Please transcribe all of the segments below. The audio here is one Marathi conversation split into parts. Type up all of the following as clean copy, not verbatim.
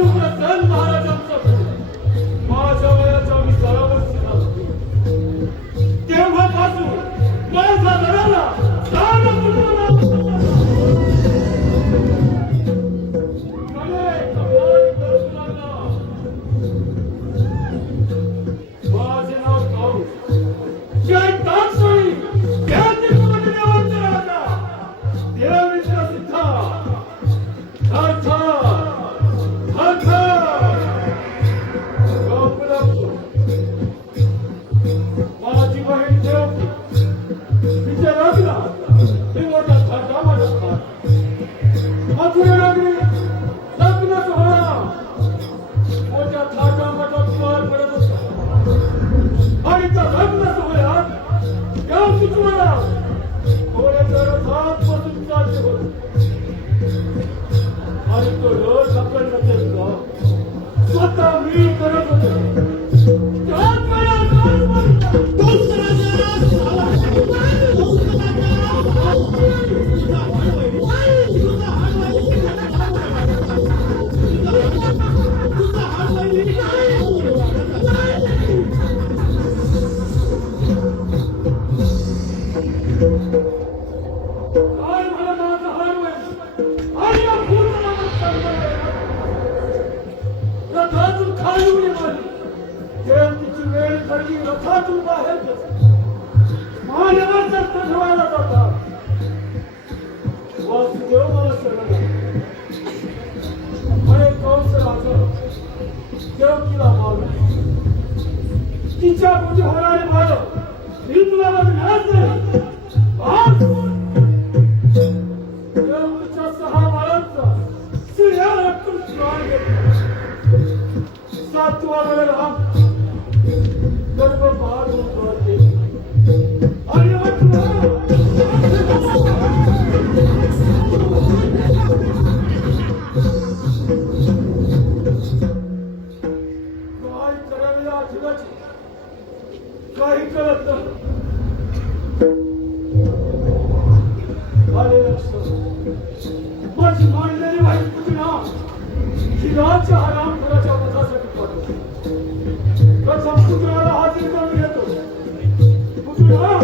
उग्रसेन महाराजांचा माझ्या वयाच्या 20व्या वर्षी झाला. तेव्हापासून माझा घराला दान कुटुंबाला तिच्या पुढे होणारे भाव मी तुला बघणार नाही. आज देवच्या 6 बाळांचा सूर्याला प्राण घेतला. 7वा वेळा गर्भ बाळ होते आणि 8वा काही कळत माझी मांडलेली वाईट पुतना हिराच्या हराम घराच्या वधासाठी पाठवतो. प्रथम पुतळाला हाजीर करून घेतो. पुतळा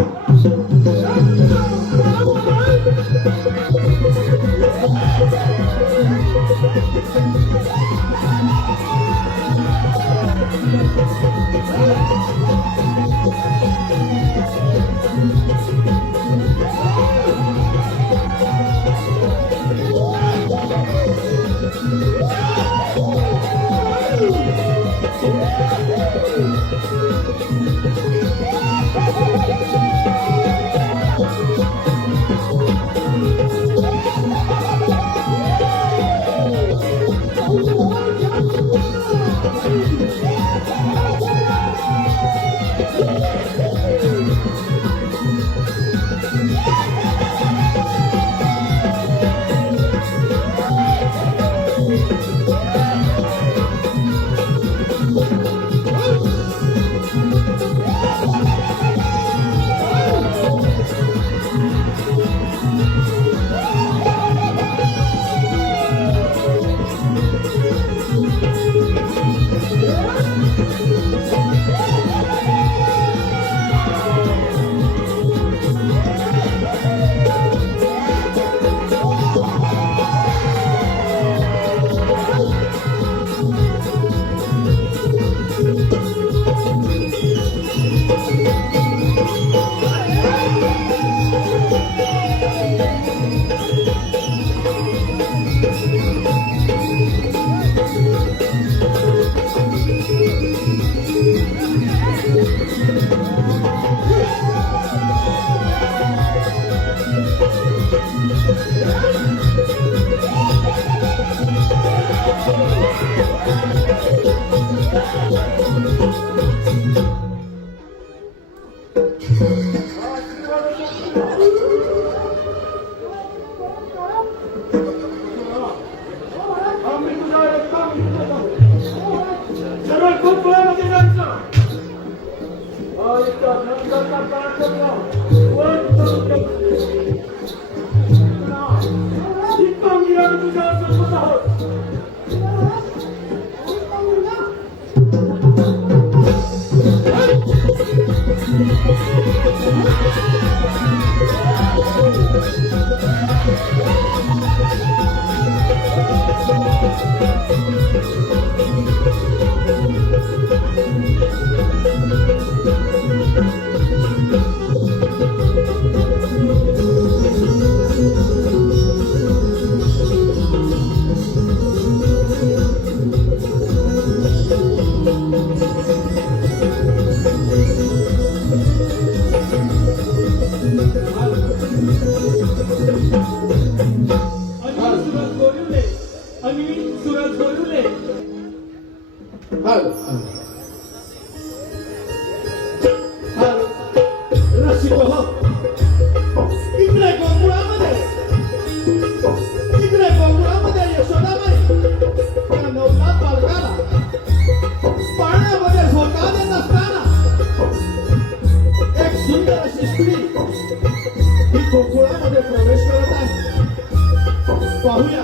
पाहूया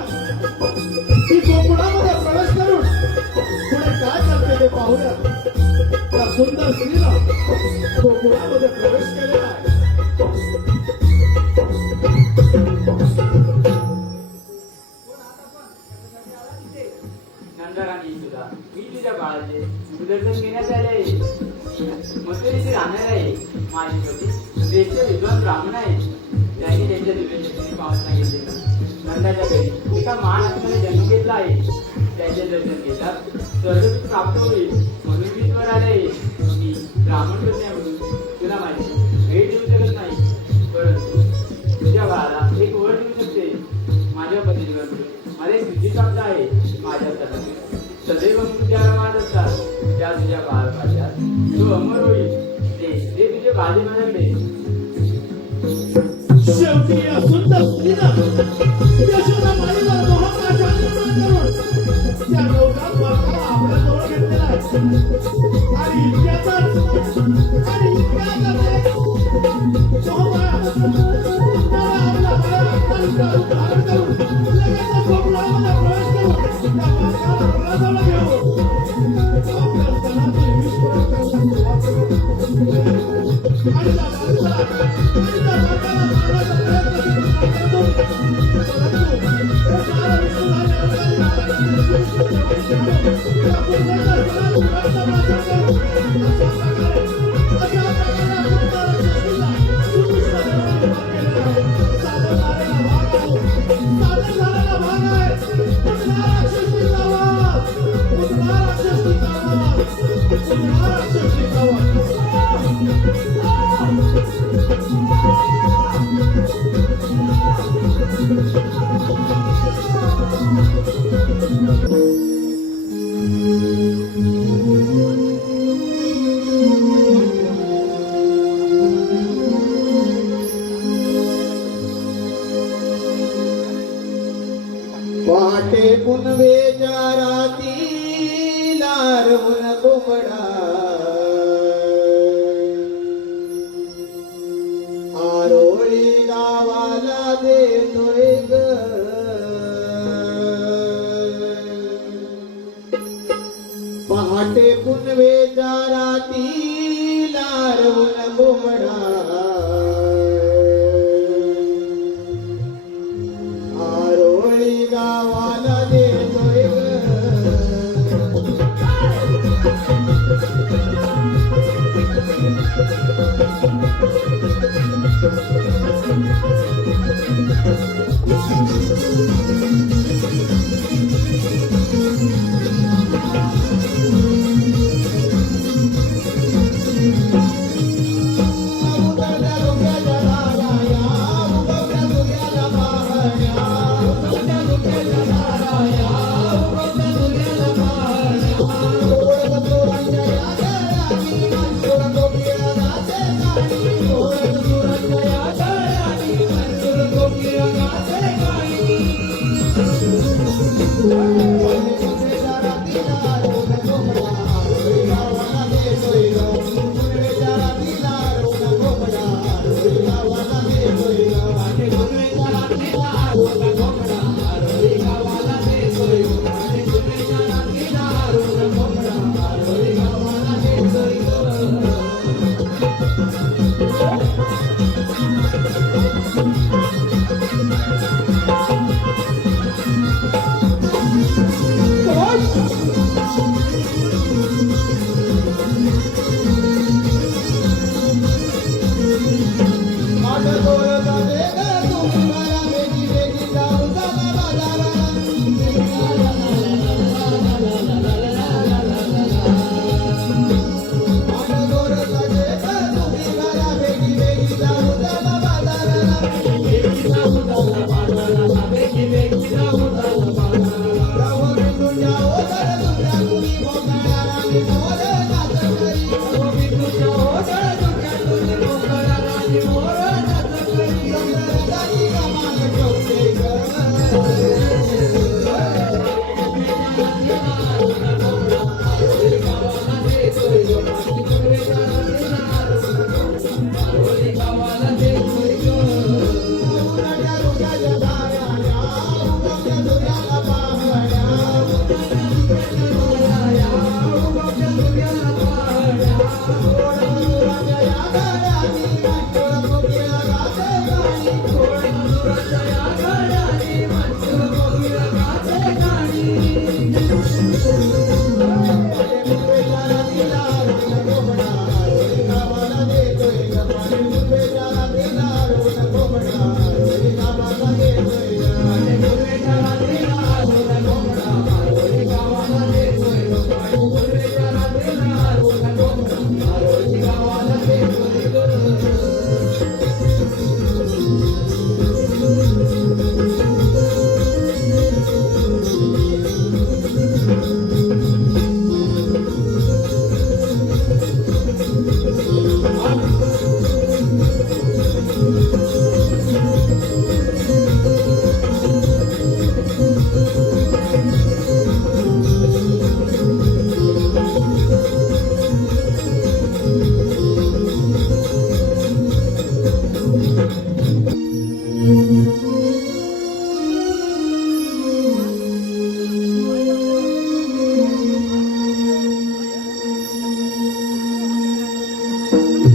ती गोकुळामध्ये प्रवेश करून पुढे काय करते ते पाहूया. त्या सुंदर स्त्रीला गोकुळामध्ये प्रवेश केलेला आहे. नंदराणी सुद्धा मी तुझ्या बाळाचे सुदर्शन घेण्यात आले. मथुरेचे राहणार आहे. माझी पती देशचे विद्वान ब्राह्मण आहे. त्यांनी त्यांच्या दिव्याची पाहत सांगितले. नंदाच्या घरी एका महान असणारे जन्म घेतला आहे. त्याचे दर्शन घेतात स्वर्गसुख प्राप्त होईल म्हणून मी वर आले. मी ब्राह्मण कन्याकडून तुला माझी भेट देऊ शकत नाही, परंतु तुझ्या बाळाला एक वर देऊ शकते. माझ्या पतीवर मला एक सिद्धी प्राप्त आहे. माझ्या सदैव तुझ्या मात असतात. त्या तुझ्या बाळकाच्यात तो अमर होईल. ते तुझे बाजे माझ्याकडे. शेवटी या सुंदर स्त्रीनं यशोदा माईला मोहापाशाने निर्माण करून त्या नवजात बालकाला आपल्या जवळ घेतलेला आहे. आणि इतक्यातच मोहमाया त्याला आपल्या धारण करून लगेचच गोकुळामध्ये प्रवेश करून त्या बालकाला आपल्या जवळ घेऊन आपल्या स्तनातील विष प्रयोग करण्यास सुरुवात करतो. आणि त्या बालकाला पहाटे पुनवेच्या राती लारवून कोंबडा आरोळी गावाला देतोय ग. पहाटे पुनवेच्या राती लारवून कोंबडा आरोळी गावाला देतोय ग.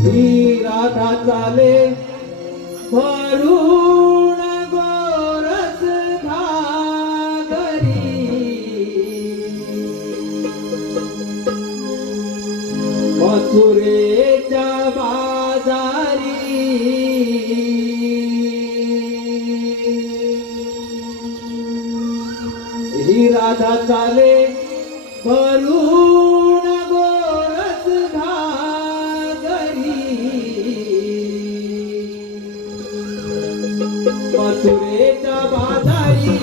ही राधा चाले भरून गोरस घागरी मथुरेच्या बाजारी ही राधा चाले भरून गोरस घागरी मथुरेच्या बाजारी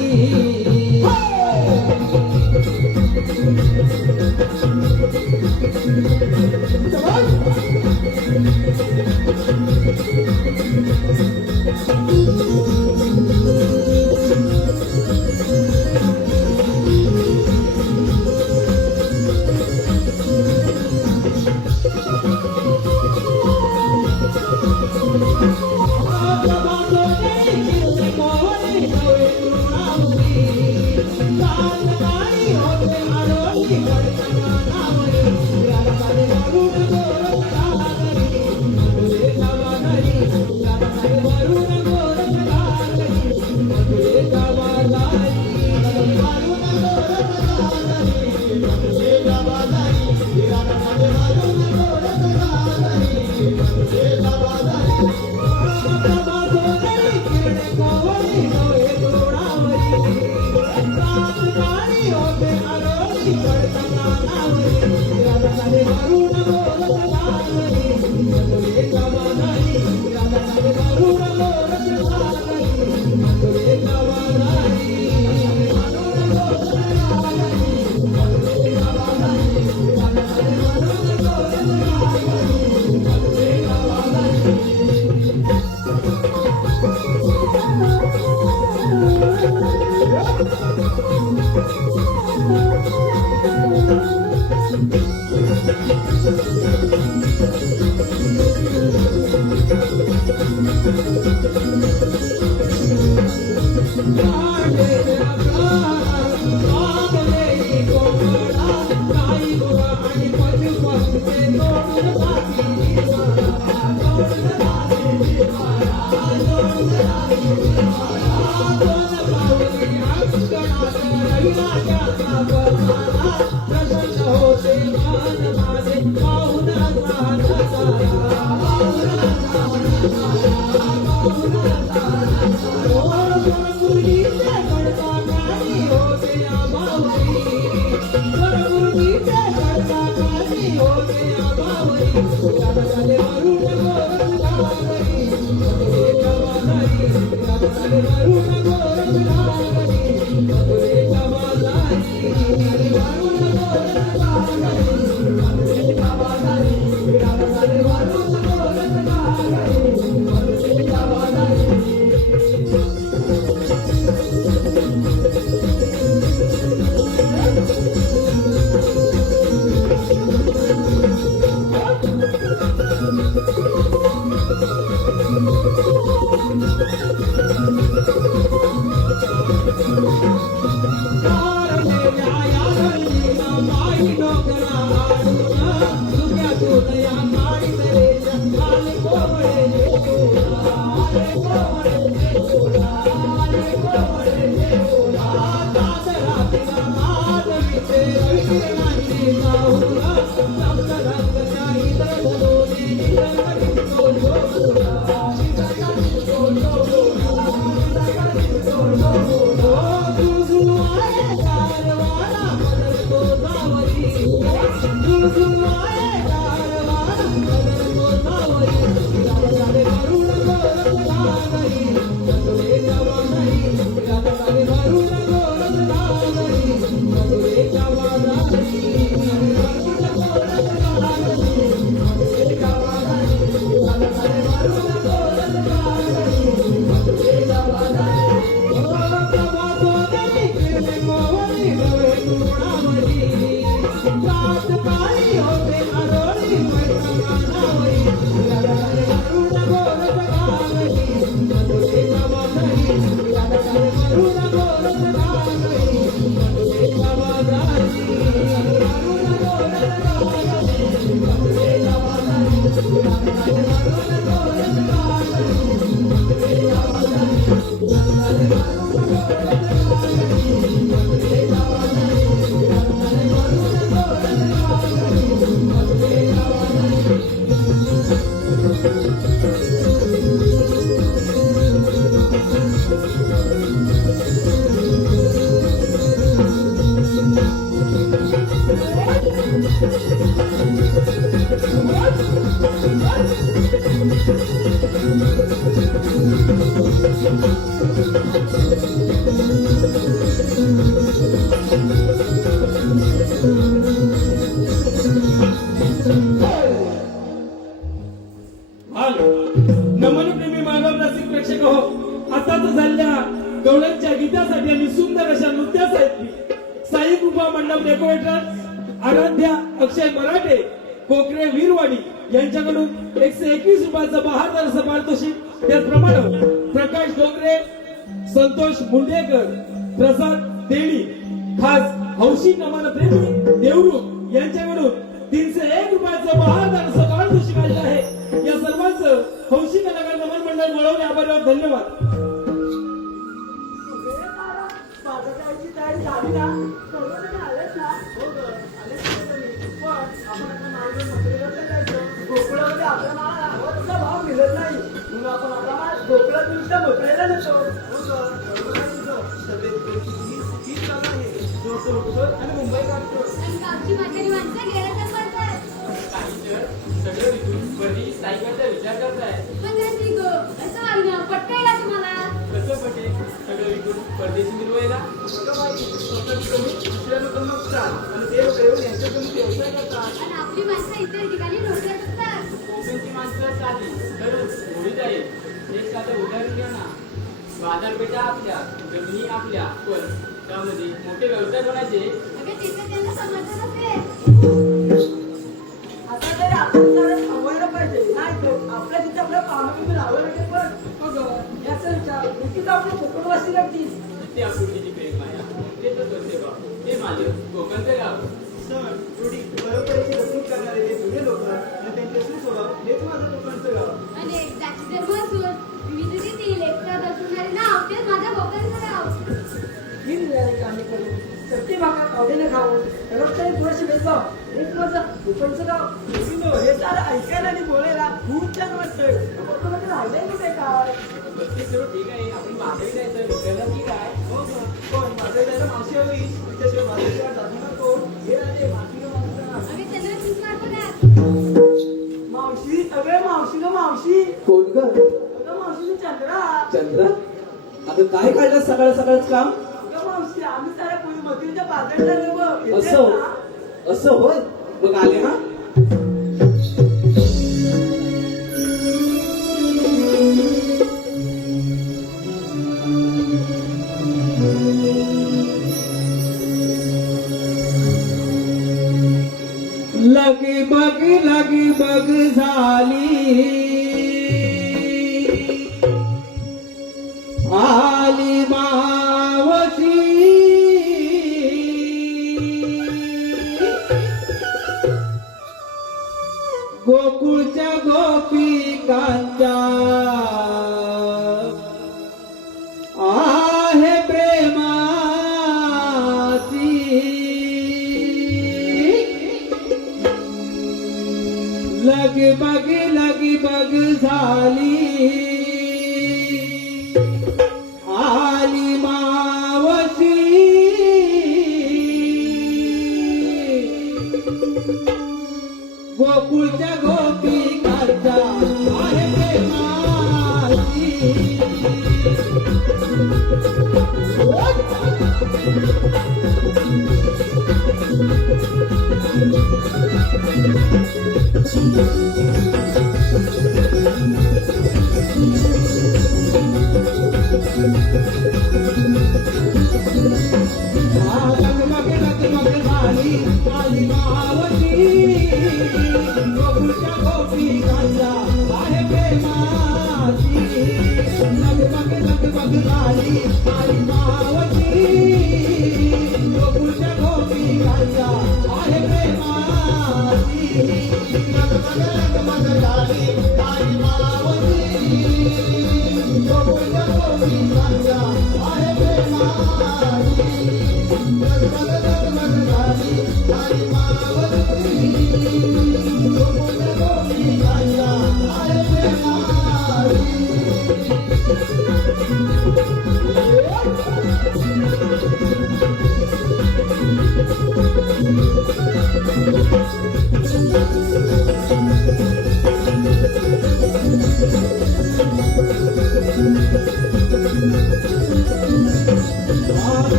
Thank you. प्रसन्न होते मन माझे पाहून असा नजारा गुरुजीचे कडता काळी होते आबावरी गुरुजीचे कडता काळी होते आबावरी राधाले वरुण गोरख लागरी मधुरेच्या बाजारी राधाले वरुण गोरख लागरी मधुरेच्या बाजारी वरुण गोरख लागरी मधुरेच्या बाजारी राधाले वरुण गोरख लागरी मधुरेच्या बाजारी नमनप्रेमी मानव रसिक प्रेक्षक हो, आताच झालेल्या गवळणच्या गीतासाठी आणि सुंदर अशा नृत्यासाठी साई कृपा मंडप डेकोरेटर आराध्या अक्षय मराठे कोकरे वीरवाडी यांच्याकडून 121 रुपयाचं बहादर पारितोषिक, त्याचप्रमाणे प्रकाश डोंगरे, संतोष मुंडेकर, प्रसाद देवी खास हौशी नमनप्रेमी देवरुख यांच्याकडून 301 रुपयाचं बहादर पारितोषिक आलेलं आहे. या सर्वांचं हौशी कलाकार नमन मंडळ वळवणे आभार, धन्यवाद. आणि मुंबई काढतो सगळं विकून वरती सायकलचा विचार करताय. कसं पटेल सगळं विकून परदेशी निर्वायला? दुसऱ्या लोकांना उपचार आणि ते लोक येऊन यांच्याकडून व्यवसाय करतात. कोकणची माणसं साधी तरच होळी जाईल. एक साधं उदाहरण घ्या ना. बाजारपेठा आपल्या, जमिनी आपल्या, पण त्यामध्ये मोठे व्यवसाय बनायचे. आता तरी आपण जरा थांबायला पाहिजे, नाही तर आपल्या तिथे आपल्या कामातून राहावं लागेल. पण याचा विचार नक्कीच आपल्या कोकणवासी लागतील. ते आपुलकीची प्रेम माया ते तर करते बा. हे माझं कोकणचं गाव. सण, रूढी, परंपरेची जपणूक करणारे हे जुने लोक आणि त्यांचे सुस्वभाव हेच माझं कोकणचं गाव. ही निराळी कामे करून सत्य भागात आवडीने खावं रस्त्याने थोडीशी बेसाव हेच माझं दुपारचं गाव हे सारं ऐकायला आणि बोलायला खूप छान वाटतंय राहिलंय कुठे काय ते सर्व ठीक आहे आपण माधवी जायचं विचारलं की काय हो का? पण माझ्या जायला मावशी हवी तिच्याशिवाय माझ्याशिवाय जातो ना तो हे राजे माती मावशी अगं मावशी ग मावशी कोण ग अगं मावशी चंद्रा चंद्रा अगं काय काढलं सकाळ सकाळच काम अगं मावशी आम्ही साऱ्या पुढे मधुरीच्या बाजारात झालो बघ येतेस असं ना? असं होय मग आले हा लगी बग झाली आली मावशी गोकुळच्या गोपिकांच्या आहे प्रेमाची लगी बग झाली आली मावशी गोकुळच्या गोपिकांच्या आहे प्रेमाची लगमग झाली आली मावशी गोकुळच्या गोपिकांच्या आहे प्रेमाची लगमग झाली आली मावशी गोकुळच्या गोपिकांच्या आहे प्रेमाची लगमग झाली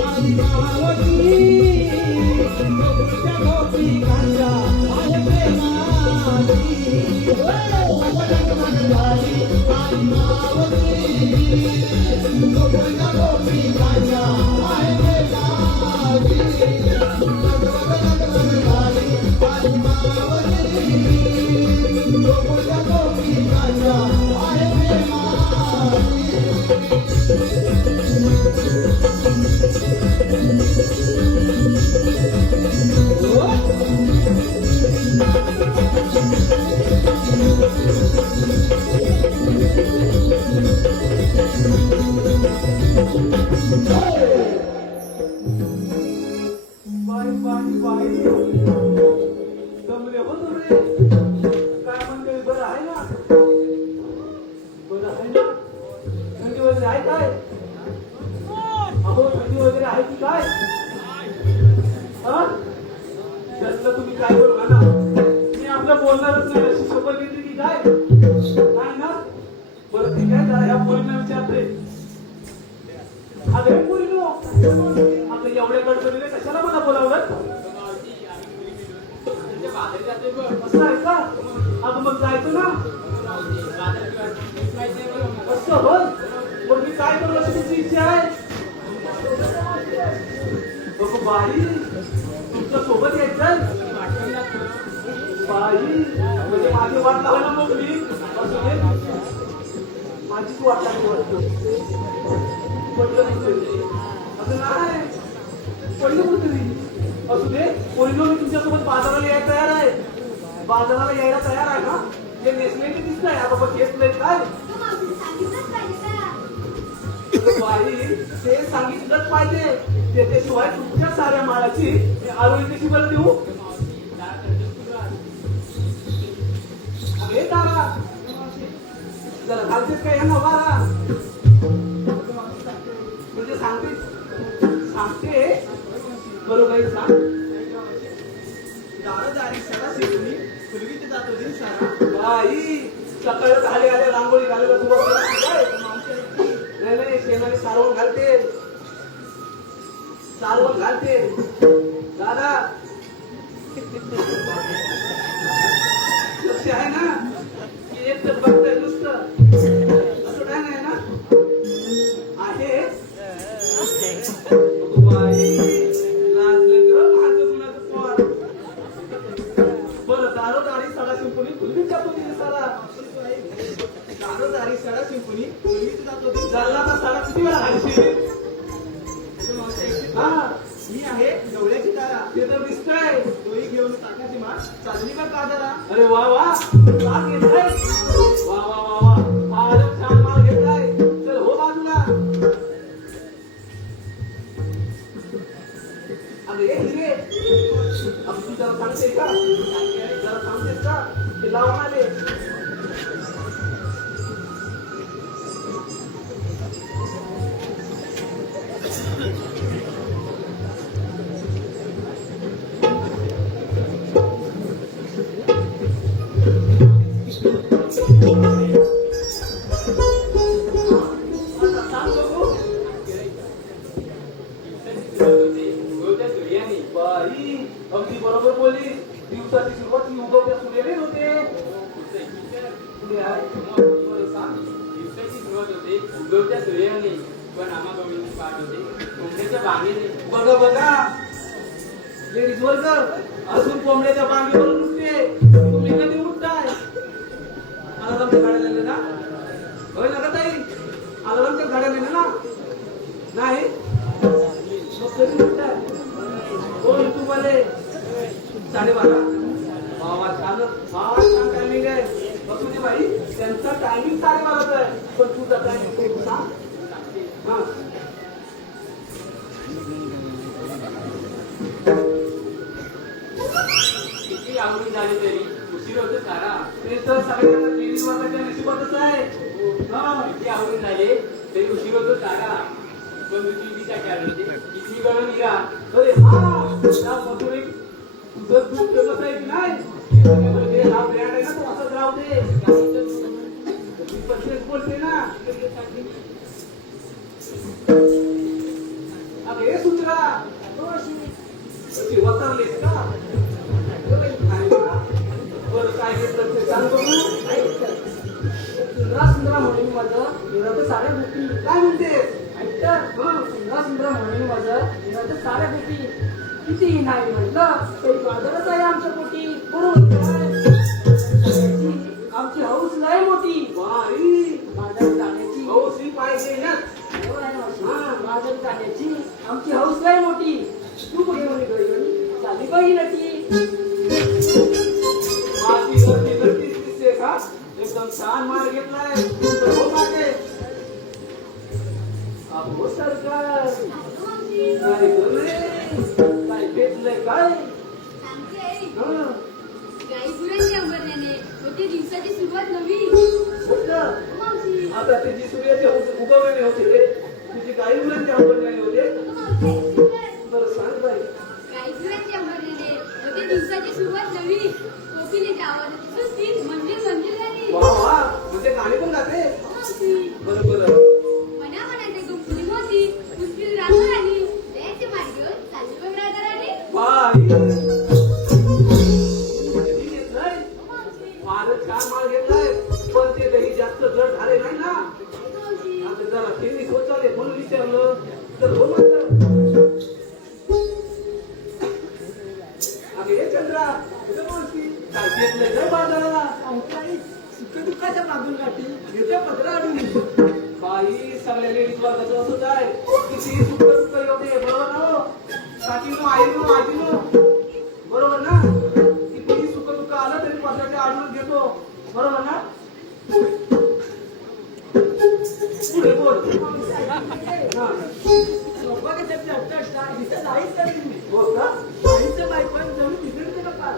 आली मावशी गोकुळच्या गोपिकांच्या आहे प्रेमाची जमले हो तुम्ही काय म्हणते बरं आहे ना थंडी वगैरे आहे काय अहो थंडी वगैरे आहे की काय जास्त तुम्ही काय बोलू ना मी आपलं बोलणारच नाही अशी सोबत येते की काय काय ना बरं ठीक आहे जरा ह्या पोरींना विचारते अरे पोरीनो आपलं एवढ्या गडबडीने कशाला मला बोलावलं असं आहे का अगं मग जायचं ना असं होय मग मी काय करू अशी तुमची इच्छा आहे बाई तुमच्या सोबत यायचं बाई म्हणजे माझी वाट लावायला मोकली असू दे माझीच वाट लागली वाटतं पडलं कुठतरी असं नाही पडलं कुठतरी असू दे पोरीनो मी तुमच्यासोबत बाजाराला यायला तयार आहे बाजाराला यायला तयार आहे ना हे नेसलेले दिसत आहे आता पण घेतलंय काय बाई ते सांगितलंच पाहिजे त्याच्याशिवाय तुमच्या साऱ्या माळाची आरोळी कशी बरं देऊ अरे तारा जरा घालतेस काय यांना बारा म्हणजे सांगते बरोबर सांग दारदारी सडा शिकवली पूर्वीच जातो दिन सारा बाई सकाळ झाले आले रांगोळी घालायला सुरुवात नाही शेणाने सारवण घालते दादा लक्ष आहे ना की एक तर बघतंय नुसतं असं काय नाही ना आहे बाई लाजलं ग माझं कुणाचं पोर बरं दारोदारी सडा शिंपणी फुलवीत जातो तिथे सारा दारदारी सडा शिकवली पूर्वीच जातो दिन झाला का सारा किती वेळा हायशी हा मी आहे गवळ्याची तारा ते तर दिसतंय तोही घेऊन टाकाची माळ चालली का काजारा अरे वा वा माल घेतलाय वा वा वा वा फारच छान माल घेतलाय चल हो बाजूला अरे हिरे अब तू जरा सांगते का जरा सांगतेस का ते लावून आले बाई अगदी बरोबर बोलली दिवसाची सुरुवात ही उगवत्या सूर्याने होते दिवसाची सुरुवात होते उगवत्या सूर्याने पण आम्हा गवळीची पाठ होते कोंबड्याच्या बागेने बघा लेडीज वर्ग अजून कोंबड्याच्या बांगेवरून उठते तुम्ही कधी उठताय अलारामच्या गाड्या नेले ना होय ना का ताई अलारामच्या गाड्या नेले ना नाही मग कधी उठताय हो ऋतूवाले 12:30 वा छान छान टायमिंग आहे बसू दे बाई त्यांचा टायमिंग 12:30 आहे पण तुझा टायमिंग सांग हा किती आवडी झाली तरी उशीर होतो सारा ते तर सगळ्यांना 23 वर्षाच्या नशिबातच आहे हा किती आवडी झाले तरी उशीर होतो सारा पण दुसरी काय होते किती वेळ निघा अरे हा त्या मथुरेत तुझं खूप फेमस आहे की नाही म्हणजे हा ब्रँड आहे ना तो असंच राहू दे मी पण तेच बोलते ना अरे सुचरा अशी वतरलीस का बरं काय घेतलं ते सांग बघू सुंदरा म्हणून माझं निरात साऱ्या गोष्टी काय म्हणते सुंदरा म्हणून माझं निरात साऱ्या गोष्टी कितीही नाही म्हटलं तरी बाजारच आहे आमच्या पोटी बरोबर आमची हौस लय मोठी बाई बाजारात जाण्याची हौसी पाहिजे ना बाजारात जाण्याची आमची हौस लय मोठी तू कुठे म्हणे गडी चालली पाहिजे नटी माझी गर्दी दिसते का एकदम छान माल घेतलाय हो मागे अहो सरकार काय रे काय घेतलंय काय हं, गाई गुरांच्या अंबरण्याने होती दिवसाची सुरुवात नवी कुठलं? मावशी आता ते जी सूर्याचे उगवणे होते तुझी गाई मुलांचे आवडलेले होते बरं सांग बाई गाई गुरांच्या अंबरण्याने होती दिवसाची सुरुवात नवी कोकिलेच्या आवाजात सुस्ती मंजिल मंजिल झाली वा वा म्हणजे गाणी पण गाते मावशी बरं बरं मना मनाचे गुंफुली मोती मुश्किल राहून आली दयाचे मार्ग चालली बघ राजाराणी बाई किती घेतलंय फारच छान माल घेतलाय पण ते दही जास्त जड झाले नाही ना मावशी आता जरा त्यांनी स्वतःले म्हणून विचारलं तर हो म्हणलं काय किती सुख दुःख येते बरोबर ना हो काकीनो आईनो आजीनो बरोबर ना किती सुख दुःख आलं तरी पत्राच्या आडून घेतो बरोबर ना पुढे बोल हा हो का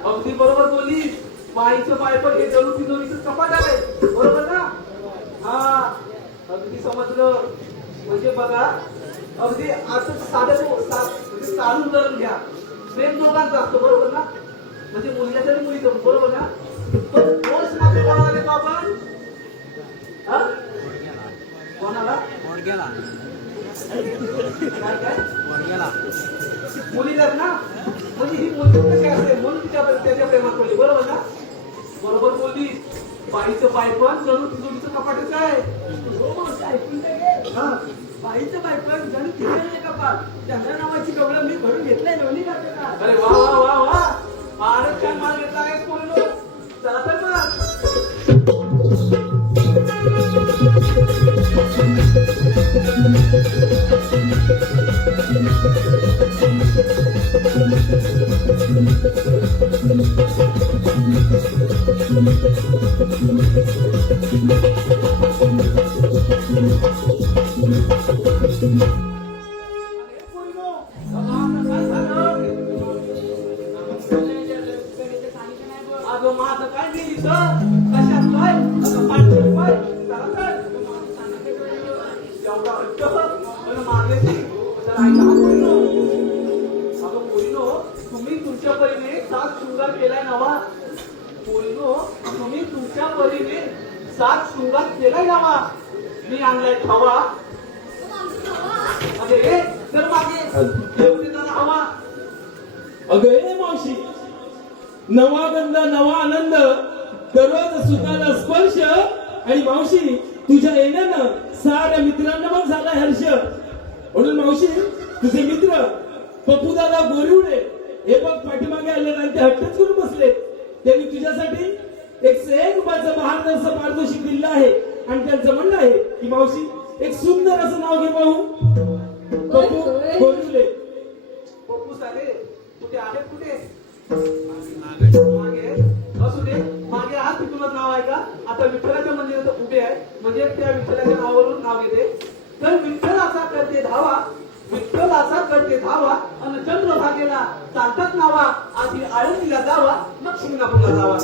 अगदी बरोबर बोललीस बाईचं बायपण हे जणू तिजोरीचं कपाट आहे बरोबर ना हा अगदी समजलं म्हणजे बघा अगदी आता साधं म्हणजे चालू उदाहरण घ्या प्रेम दोघांचं असतं बरोबर ना म्हणजे मुलीला तरी मुलीचं बरोबर ना पण दोष मागे कोणाला देतो आपण हा? कोणाला काय काय मुलीलाच ना म्हणजे ही मुलगी कशी असते म्हणून त्याच्या प्रेमात पडली बरोबर ना बरोबर बोलली बाईचं बायपण जणू तिजोरीचं कपाटच आहे हा बाईचं बायपण जणू तिकडे कपाट चंद्रा नावाची कवळं मी भरून घेतलंय नवनी का अरे वा वा वा वा फारच छान माल घेतला आहे पोरीनो चला तर मग अगं माझं काय गेली कशात काय अगं पाठवलं पाय चला तर एवढा हट्ट पण मागेची तर आईला हा पोरीनो अगं पोरीनो तुम्ही तुमच्या परीने सात शृंगार केलाय नवा पोरीनो तुम्ही तुमच्या परीने सात शृंगार केलाय नवा मी आणलाय खावा अगे रे जर मागे देवते जरा हवा अगं ए मावशी नवा गंध नवा आनंद दररोज सुखाचा स्पर्श आणि मावशी तुझ्या येण्यानं साऱ्या मित्रांना मग झाला हर्ष म्हणून मावशी तुझे मित्र पप्पू दादा गोरिवडे हे बघ पाठीमागे आले आणि ते हट्टच करून बसले त्यांनी तुझ्यासाठी 101 रुपयाचं बहादरचं पारितोषिक दिलं आहे आणि त्यांचं म्हणणं आहे की मावशी एक सुंदर असं नाव घे पाहू पप्पू गोरिवडे पप्पू सारे कुठे आहेत कुठे मागे असू दे मागे आज तिथूनच नाव आहे का आता विठ्ठलाच्या मंदिरात उभे आहे म्हणजे त्या विठ्ठलाच्या नावावरून नाव येते तर विठ्ठलाचा करते धावा विठ्ठलाचा करते धावा आणि चंद्रभागेला चालतात नावा आधी आळंदीला जावा मग शिंगणापूरला जावा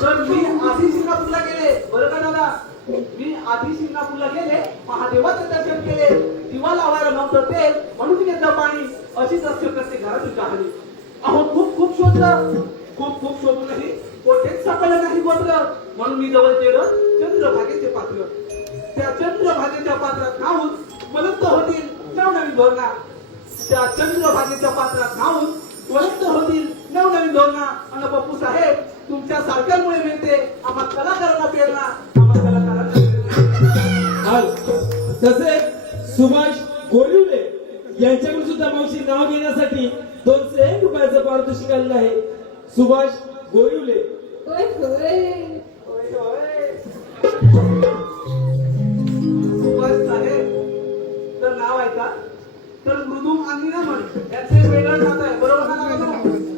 तर मी आधी शिंगणापूरला गेले बरं का दादा मी आधी शिंगणापूरला गेले महादेवाचं दर्शन केले दिवा लावायला नव्हतं तेल म्हणून घेतलं पाणी अशीच असते प्रत्येक घराची कहाणी अहो खूप खूप शोधलं खूप खूप शोधूनही कोठेच सापडलं नाही गोत्र म्हणून मी जवळ केलं चंद्रभागेचे पात्र त्या चंद्रभागेच्या पात्रात नाहून वलंत होतील नवनवीन धोरणा त्या चंद्रभागेच्या पात्रात नाहून वलंत होतील नवनवीन धोरणा आणि पप्पू साहेब तुमच्या सारख्यांमुळे मिळते आम्हा कलाकारांना प्रेरणा आम्हा कलाकारांना तसे सुभाष गोरिवडे यांच्याकडून सुद्धा मावशी नाव घेण्यासाठी 201 रुपयाचं पारितोषिक आलेलं आहे सुभाष गोरिवडे होय होय होय होय सुभाष साहेब तर नाव आहे का तर मृदुम आणि ना म्हण याचे वेगळं नातं आहे बरोबर ना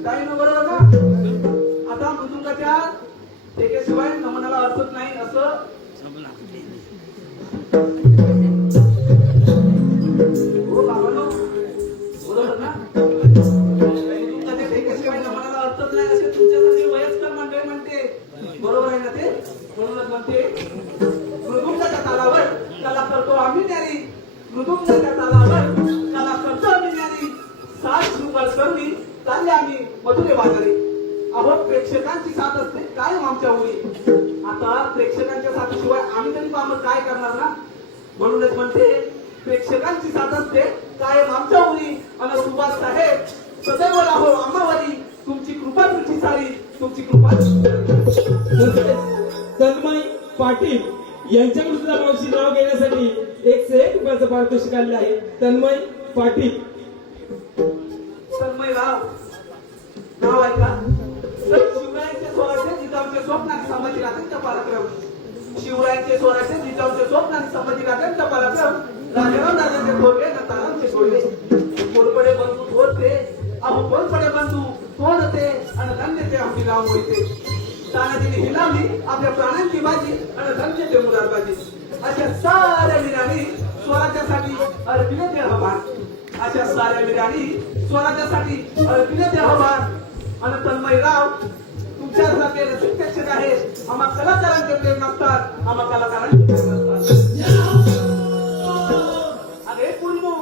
काही ना बरोबर ना आता मृदुंगाच्या एकेशिवाय नमनाला अर्थच नाही असं हो बाबांनो बरोबर ना मृदुंगाच्या एकेशिवाय नमनाला अर्थच नाही असे तुमच्यासाठी वयस्कर मंडळी म्हणते बरोबर आहे ना ते म्हणूनच म्हणते मृदुंगाच्या तालावर कला करतो आम्ही न्यारी मृदुंगाच्या तालावर कला करतो आम्ही न्यारी सात शृंगार करुणी चालले आम्ही मधुरे बाजारी अहो प्रेक्षकांची साथ असते कायम आमच्या ओळी आता प्रेक्षकांच्या साथीशिवाय आम्ही तरी पामर काय करणार ना म्हणूनच म्हणते प्रेक्षकांची साथ असते कायम आमच्या ओळी आणि सुभाष साहेब सदैव राहो आम्हावरी तुमची कृपा तुमची सारी तुमची कृपा तन्मय पाटील यांच्याकडून सुद्धा मावशी नाव घेण्यासाठी 101 रुपयाचं पारितोषिक आलेलं आहे तन्मय पाटील तन्मय राव नाव आहे का तर शिवरायांचे स्वराचे जिजाऊचे स्वप्न आणि संभाजी राजांचा पराक्रम शिवरायांचे स्वराचे जिजाऊचे स्वप्न आणि संभाजी राजांचा पराक्रम राजाराम राजाचे थोरले ना तारांचे सोडले कोरपडे बंधू थोरते अहो कोरपडे बंधू थोरते आणि धन्य ते आम्ही गाव होते तानाजीने हिलावली आपल्या प्राणांची बाजी आणि धन्य ते मुलाबाजी अशा साऱ्या वीरांनी स्वराज्यासाठी अर्पिले ते आव्हान अशा साऱ्या वीरांनी स्वराज्यासाठी अर्पिले ते आव्हान आणि तन्मयराव तुमच्यासारखे रसिक प्रेक्षक आहे आम्हा कलाकारांचे प्रेम नसतात आम्हा कलाकारांचे प्रेम नसतात अरे पूर्णू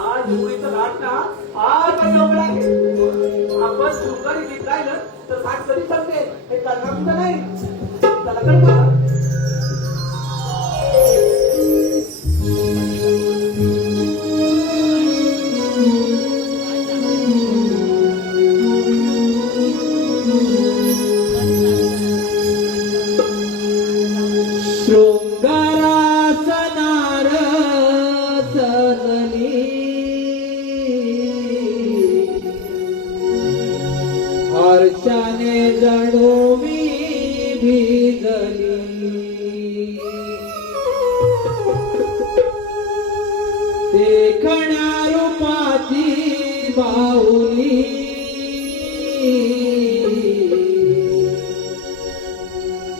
आज मुलीचं घाट ना फार काही अवघड आहे आपण सुरकारी गीत गायलं तर घाट कधी संपते हे करणार सुद्धा नाही चला कळवा शृंगाराचा नार सजली हर्षाने जणू मी भिजली देखण्या रूपाची बाहुली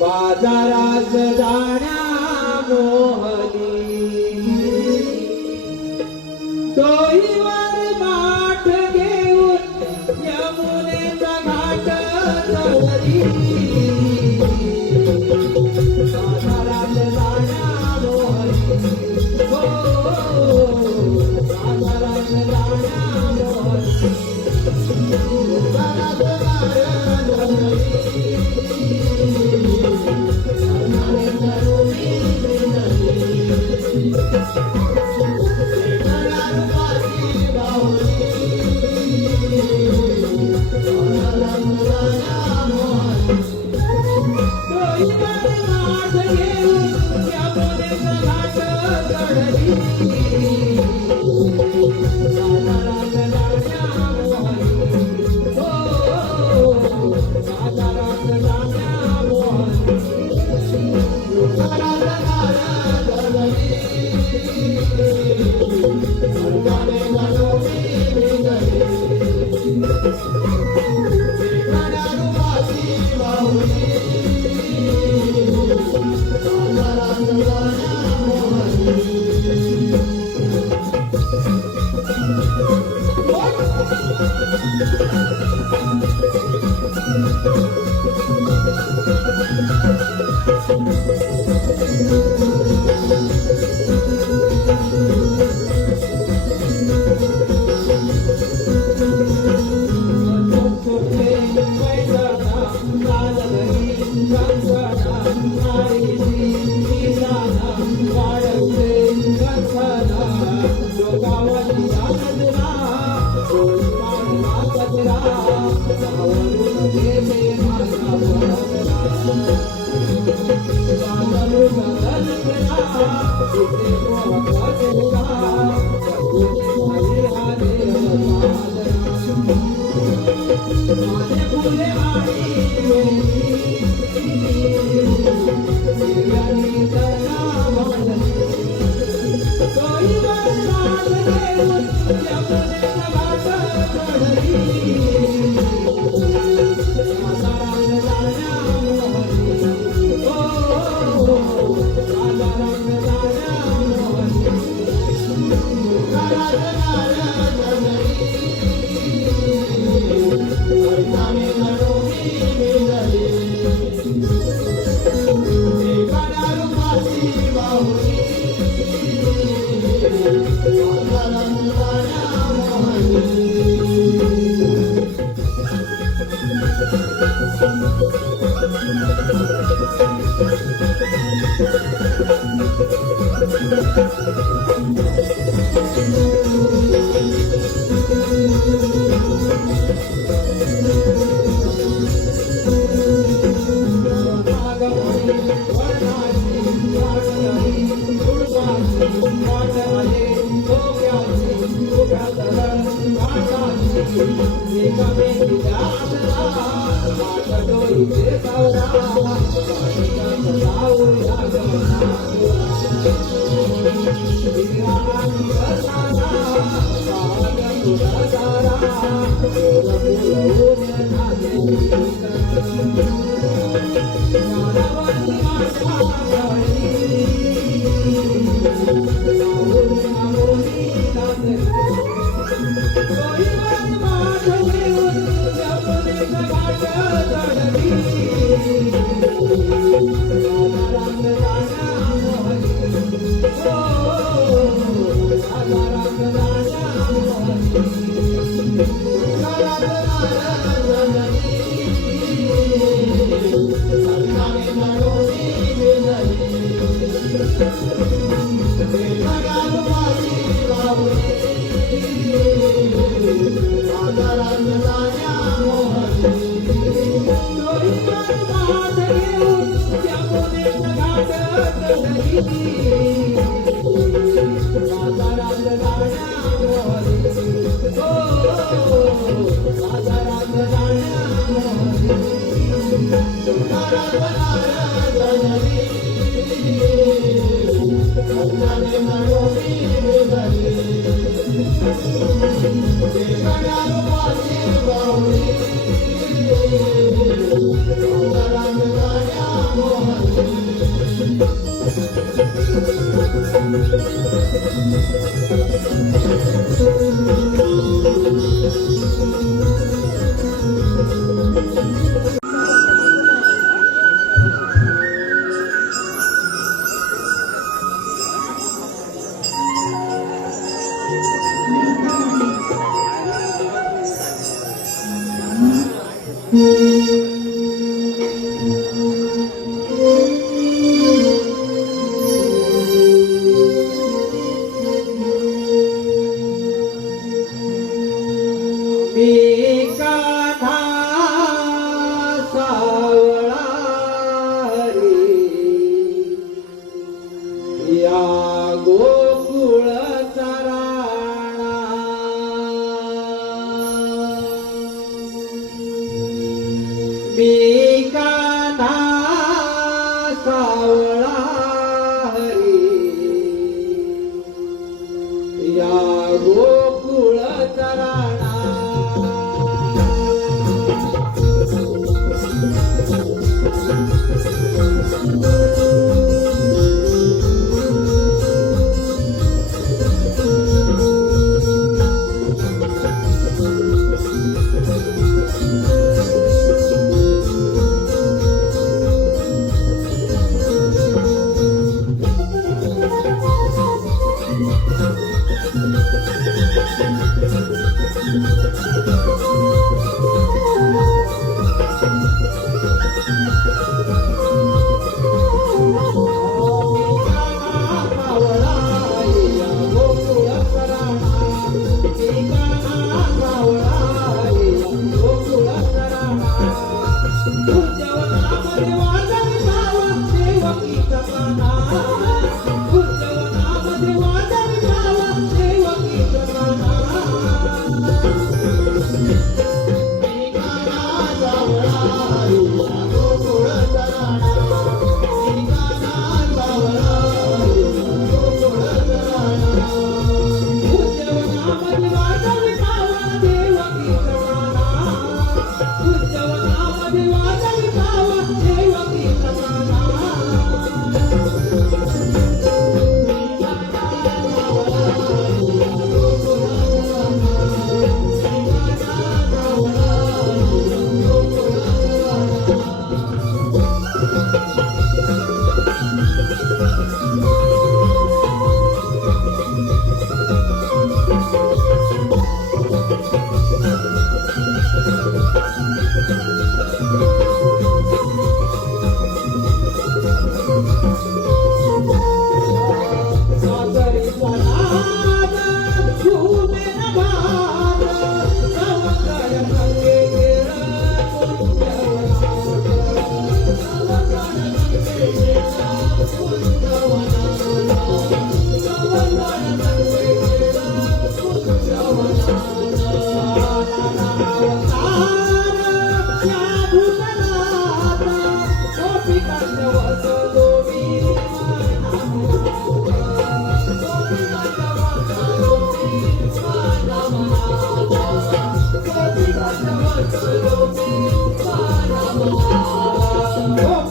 बाजारात जाण्या मोहनी डोईवर माठ घेऊन यमुनेचा घाट चढली बाजारात जाण्या मोहनी हो बाजारात जाण्या मोहनी बाजारात जाण्या Thank you.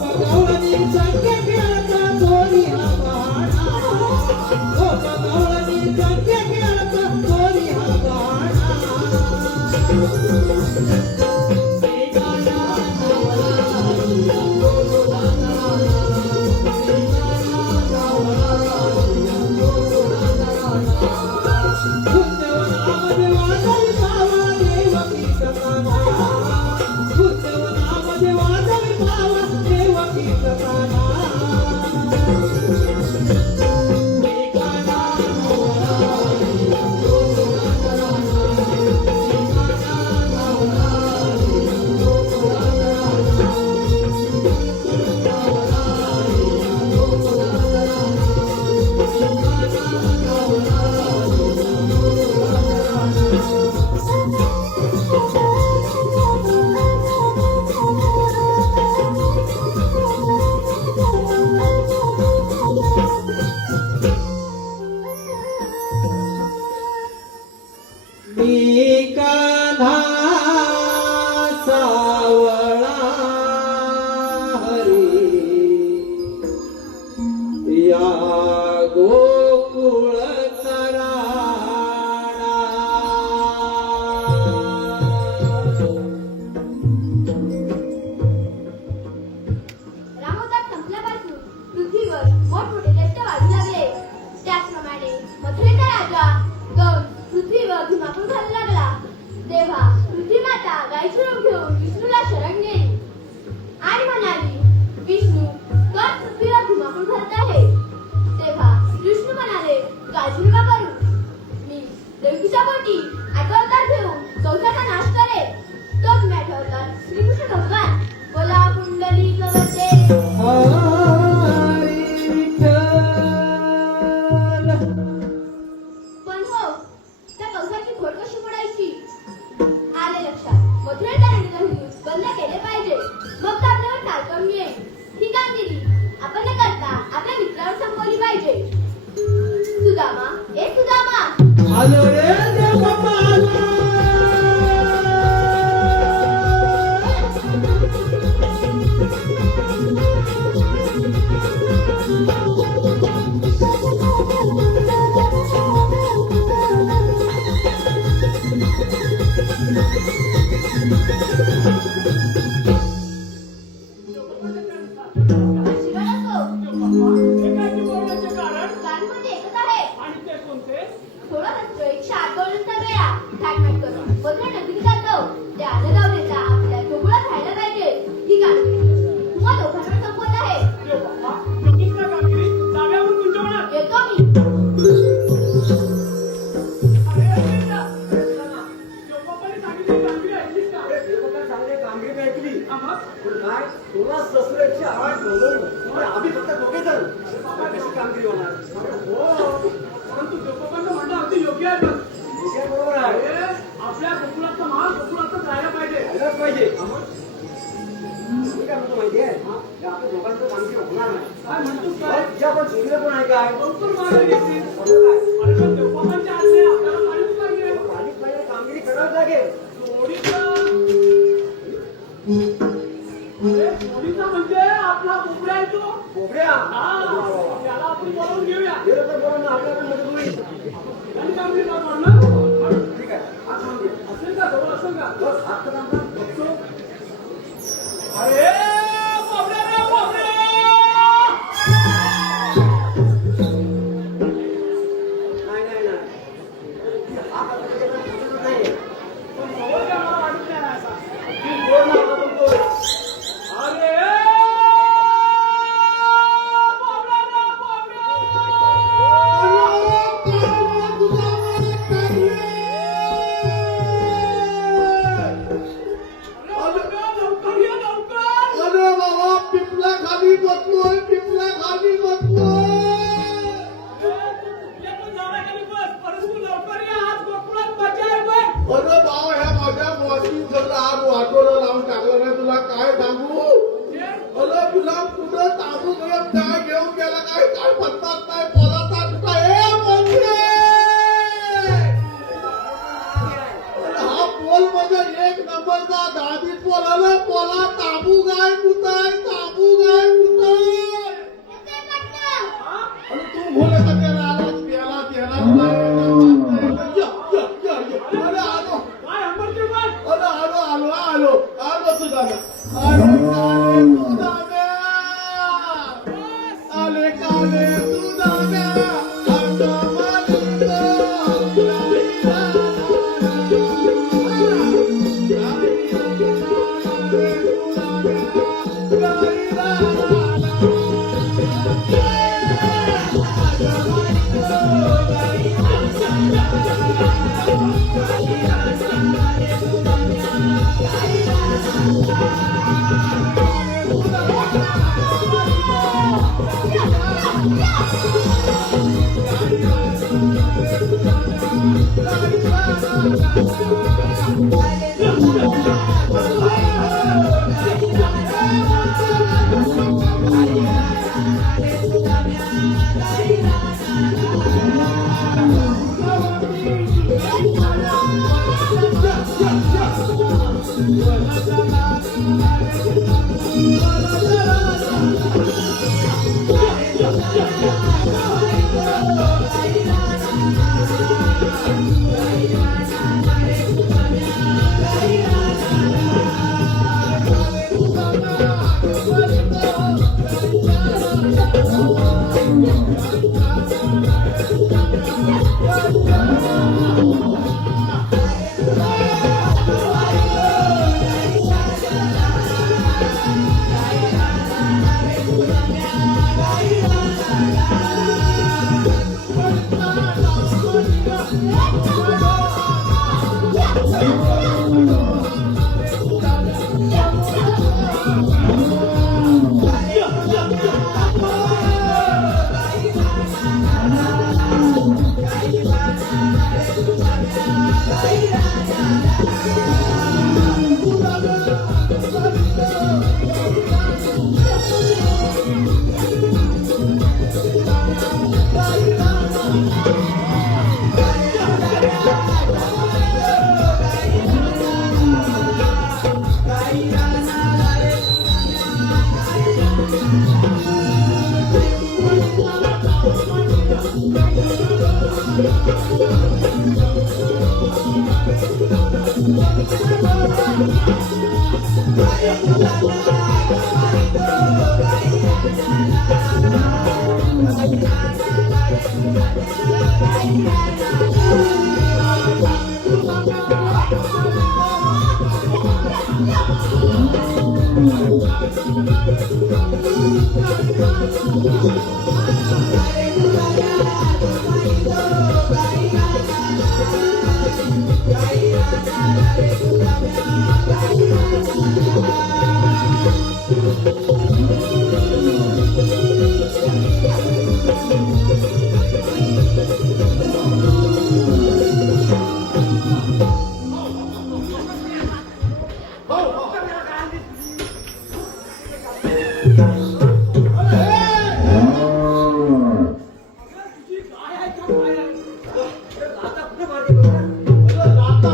पगावळणी संख्या खेळता थोडी हा बाणा ओ पगावळणी संख्या खेळता थोडी हा बाणा उद्यानामध्ये वादळ भावा देवकी कथाना उद्यानामध्ये वादळ भावा देवकी कथाना मी कान्हा सावळा हरी या गोकुळ रामोदात संपल्यापासून पृथ्वीवर मोठमोठे दैत्य वाढू लागले. त्याचप्रमाणे मथुरेचा राजा कंस पृथ्वीवर धुमाकूळ घालू लागला. तेव्हा पृथ्वीमाता गायीचे रूप घेऊन विष्णूला शरण गेली आणि म्हणाली, विष्णू, कंस पृथ्वीवर धुमाकूळ घालत आहे. तेव्हा विष्णू म्हणाले, काळजी नका करू, मी देवकीच्या पोटी आठवतार घेऊन कंसाचा नाश करेन. तोच मी आठवतार श्रीकृष्ण भगवान. बोला पुंडलिक वरदे. हरी विठ्ठल पण हो, त्या कंसाची खोड कशी फोडायची? आले लक्षात. मथुरेच्या नदीला हिंदू बंद केले पाहिजे. मग तर आपल्यावर टाळकं मिळेल. ही कामगिरी आपण न करता आपल्या मित्रावर संपवली पाहिजे. सुदामा, ए सुदामा, आलो रे देव बाबा आलो आशीर्वाद असो. हे काय ते बोलण्याचे कारण कारण म्हणजे एकच आहे. आणि ते कोणते? थोडा नसतो 108 डॉलरचा वेळा थाटमाट करून मथुरा नदीत जातो. त्या अन्नदावणीचा आपल्या गोकुळात राहायला पाहिजे. ही कामगिरी तुम्हा दोघांवर संपवत आहे. देव बाप्पा, नक्कीच ना कामगिरी जाव्यावर तुमच्या मनात. येतो मी. अरे देवा, देव बाप्पाने सांगितली कामगिरी ऐकलीस का? कामगिरी ऐकली हा मग? काय तुला ससरे 108 डॉलर आम्ही फक्त दोघे जण कशी कामगिरी होणार हो, परंतु देव बाप्पांचं म्हणणं अगदी योग्य आहे पण. हे बरोबर आहे अरे, आपल्या गोकुळात महान गोकुळात जायला पाहिजे. जायलाच पाहिजे मी काय म्हणतो माहितीये हे आपल्या दोघांचं कामगिरी होणार नाही काय म्हणतोस काय? तुझ्या पण जोडीला पण आहे काय भरपूर मागे घेतली. म्हणून काय अरे पण देव बाप्पांच्या आज्ञा आहे, आपल्याला माहितीच पाहिजे. पाहिजे पाहिजे कामगिरी करावं लागेल जोडीचा अरे जोडीचा म्हणजे आपला बोबड्या आहे तो. बोबड्या हा, त्याला आपण बोलावून घेऊया. गेलं तर बरं ना आपल्या पण मदत होईल आणि कामगिरी करणार ना? ठीक आहे आज सांगू असेल का जवळ असेल का? बस आता नंतर बघतो अरे बोबड्या रे बोबड्या. नाही नाही नाही हा करता नाही पण जवळ काय मला वाटत नाही असा. बोल ना आता बोलतोय अरे बोबड्या रे बोबड्या. अरे बोबड्या, लवकर ये लवकर. अरे बाबा पिपला खाली बसलोय पिपला खाली बसलोय अरे तू कुठल्या पण झाडाखाली बस, परंतु लवकर ये, आज गोकुळात मजा आहे बघ. अरे बाबा ह्या माझ्या बॉसनी सगळं आग वाटोला लावून टाकलं नाही तुला काय सांगू अरे तुला कुठं ताबू करत काय घेऊन गेला काय काय पत्ताच नाही बोलाचा तुला हे बोलते अरे हा बोल म्हणजे एक नंबर नंबरचा दहावीत बोलावलं पोला ताबू गाय कुताय ताबू गाय कुताय येते पटकन. आणि तू बोलत त्याला आलाच प्याला प्याला अरे आलो काय अंबरची बात? अरे आलो आलो आलो आलो तुझा अरे काले तुझा आले काले तुझा आता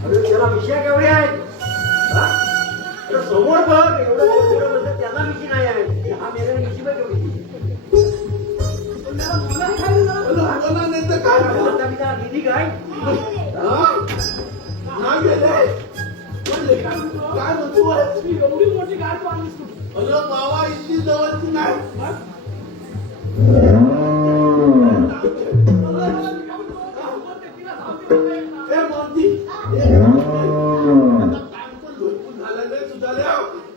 मालिक विषय केवढे आहेत समोर बघ एवढं त्याला मिशी नाही आहे हा मेरा मिशी बघ एवढी दिदी काय काय म्हणतो एवढी मोठी गाडी तू आणलीस कुठे? अरे बाबा इतकी जवळची नाही ए मोदी आता काम पण भरपूर झालं नाही तुझा रे.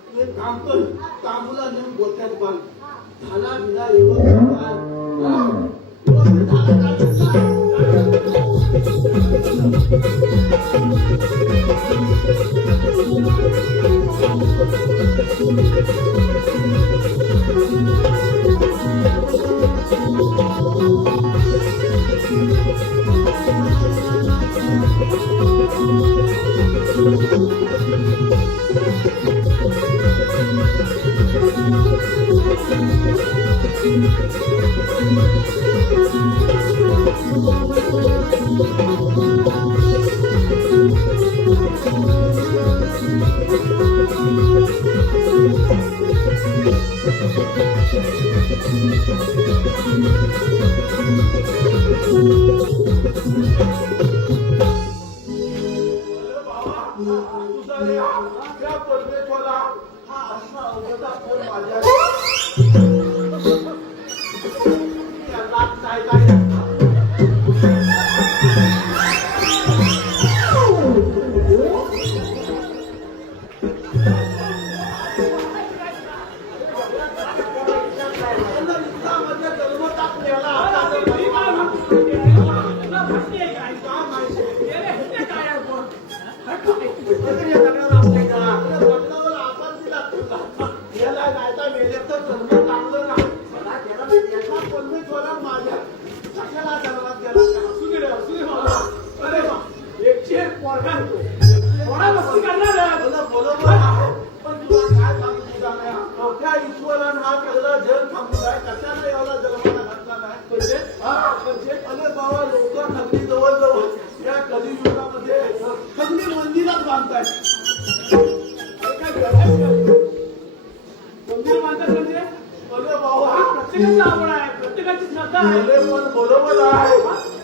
तू एक काम कर तांबूला नेऊन गोठ्यात बांध झाला भिला एवढं त्या परमेश्वरा हा असा अवघडा फोन माझ्या याला काय काय जन्म टाकलेला ईश्वरान हा सगळा जग थांबून आहे कशाला एवढा जन्माला घातला नाही अरे बाबा लोक नगरी जवळ जवळ या कलियुगामध्ये सगळी मंदिरात बांधताय मंदिर बांधतात म्हणजे अरे बाबा प्रत्येकाची आवड आहे, प्रत्येकाची श्रद्धा आहे. अरे पण बरोबर आहे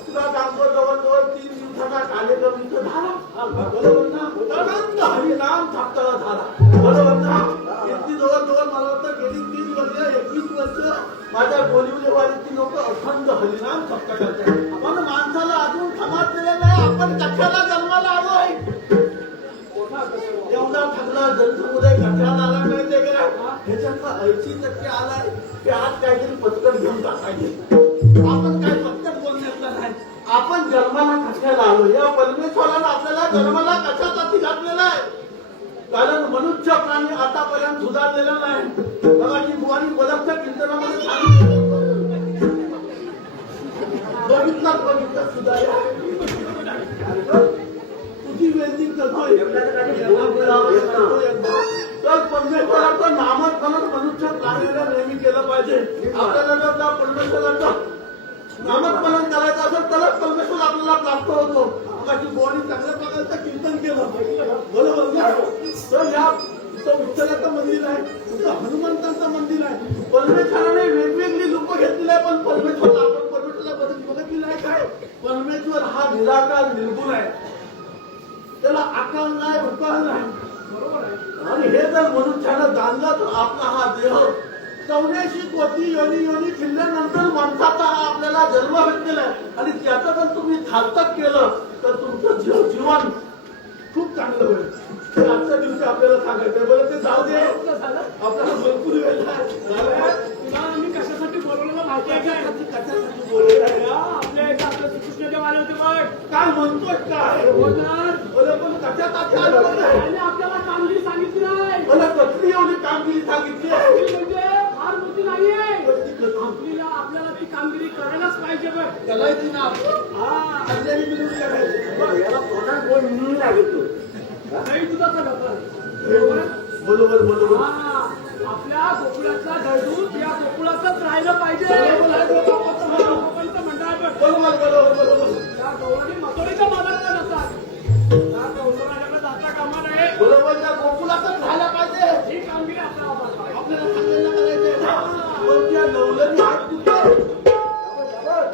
तुला सांगतो जवळजवळ 3 दिवसाचा कार्यक्रम इथं झाला बरोबर ना अनंत हरिनाम साप्ताह झाला बरोबर ना इतकी जवळजवळ मला वाटतं गेली 30 वर्ष 21 वर्ष माझ्या बोलिवलेवाडीची लोक अखंड हरिनाम सप्ताह करतात पण माणसाला अजून समजलेलं नाही आपण कशाला जन्माला आलोय एवढा सगळा जनसमुदाय कशाला आला माहितीये का ह्याच्यातला 80% आलाय की आज काहीतरी पटकन घेऊन टाकायचे आपण काय पटकन बोलण्यातलं नाही आपण जन्माला कशाला आलो या परमेश्वरानं आपल्याला जन्माला कशासाठी घातलेला आहे कारण मनुष्य प्राणी आतापर्यंत सुधारलेला नाही बघा की बुवानी बलमच्या कीर्तनामध्ये सांगितलं बघितलं सुधारला तुझी वेल्डिंग करतोय तर परमेश्वराचं नामस्मरण मनुष्य प्राणीला नेहमी केलं पाहिजे आपल्याला जर त्या परमेश्वराचं नामस्मरण करायचं असेल तरच परमेश्वर आपल्याला प्राप्त होतो बाकी बोणी चांगल्या प्रकारचं कीर्तन केलं बरोबर ना तर या इथं विठ्ठलाचं मंदिर आहे इथं हनुमंतांचं मंदिर आहे परमेश्वराने वेगवेगळी रूप घेतलेली आहे पण परमेश्वर आपण परमेश्वराला बघितलेलं आहे काय परमेश्वर हा निराकार निर्गुण आहे त्याला आकार नाही उकार नाही बरोबर आहे आणि हे जर मनुष्यानं जाणलं तर आपला हा देह 84 कोटी योनी फिरल्यानंतर माणसाचा हा आपल्याला जन्म भेटलेला आहे आणि त्याचं जर तुम्ही सार्थक केलं तर तुमचं जीवन खूप चांगलं होईल ते आजच्या दिवशी आपल्याला सांगायचं बरं ते जाऊ दे आपल्याला भरपूर वेळ तुला आम्ही कशासाठी बोलवलेलं माहिती आहे काय? कशासाठी बोललेलं आहे आपल्या इथं आपले श्रीकृष्णदेव आले होते बघ. काय म्हणतोय काय बोलणार. बरं पण कशासाठी आलं बरं त्यांनी आपल्याला कामगिरी सांगितली नाही. मला कसली एवढी कामगिरी सांगितली आहे कामगिरी म्हणजे फार मोठी नाहीये. आपल्याला ती कामगिरी करायलाच पाहिजे बघ. करायची ना हा अंजली मिळून करायची याला कोणा कोण मिळून लागतो नाही तुझा सगळं बरोबर बरोबर हा आपल्या गोकुळातला गळदूत या गोकुळातच राहिलं पाहिजे. बरोबर बरोबर बरोबर त्या गौराने मतोडीच्या मालकला नसतात. त्या गौराण्याकडे जाता कामा नये. बरोबर त्या गोकुळातच राहायला पाहिजे ही कामगिरी आपल्याला सांगायला करायचंय पण त्या नवलनी हात तुटतो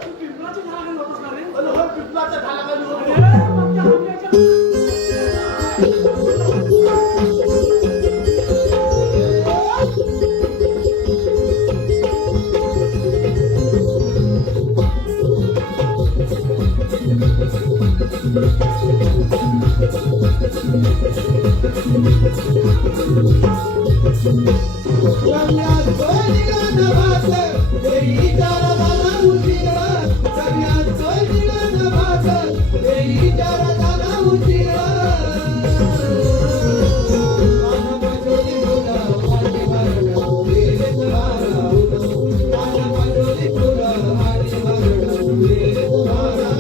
तू पिंपळाच्या झाडाखाली होतोस ना रे? बरोबर पिपलाच्या झाडाखाली होतो अरे, मग त्या आंब्याच्या सगळ्यात सोनीला नभास देई चारा दाना उशिरा सगळ्यात सोनीला नभास देई चारा दाना उशिरा आनंदाची फुलं माझी भरलं वेल तुम्हाला उडो आनंदाची फुलं माझी भरलं वेल तुम्हाला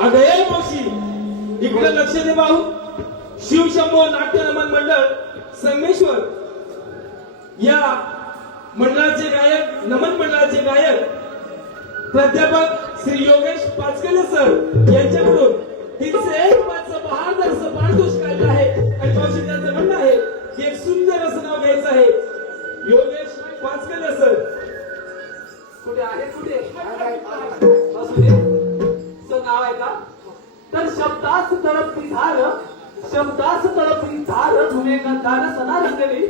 अगं ए मावशी, इकडे लक्ष दे भाऊ. शिवशंभो नाट्य नमन मंडळ संगमेश्वर या मंडळाचे गायक, नमन मंडळाचे गायक प्राध्यापक श्री योगेश पाचकले सर यांच्याकडून 301 रुपयाचं बहादरचं पारितोषिक काढलं आहे. आणि मावशी त्यांचं म्हणणं आहे की एक सुंदर असं नाव घ्यायचं आहे. योगेश पाचकले सर कुठे आहे कुठे असू दे. तर नाव आहे का? तर शब्दास तळपती धार, शब्दास तळपती धार धुणे गंधान सना रंगली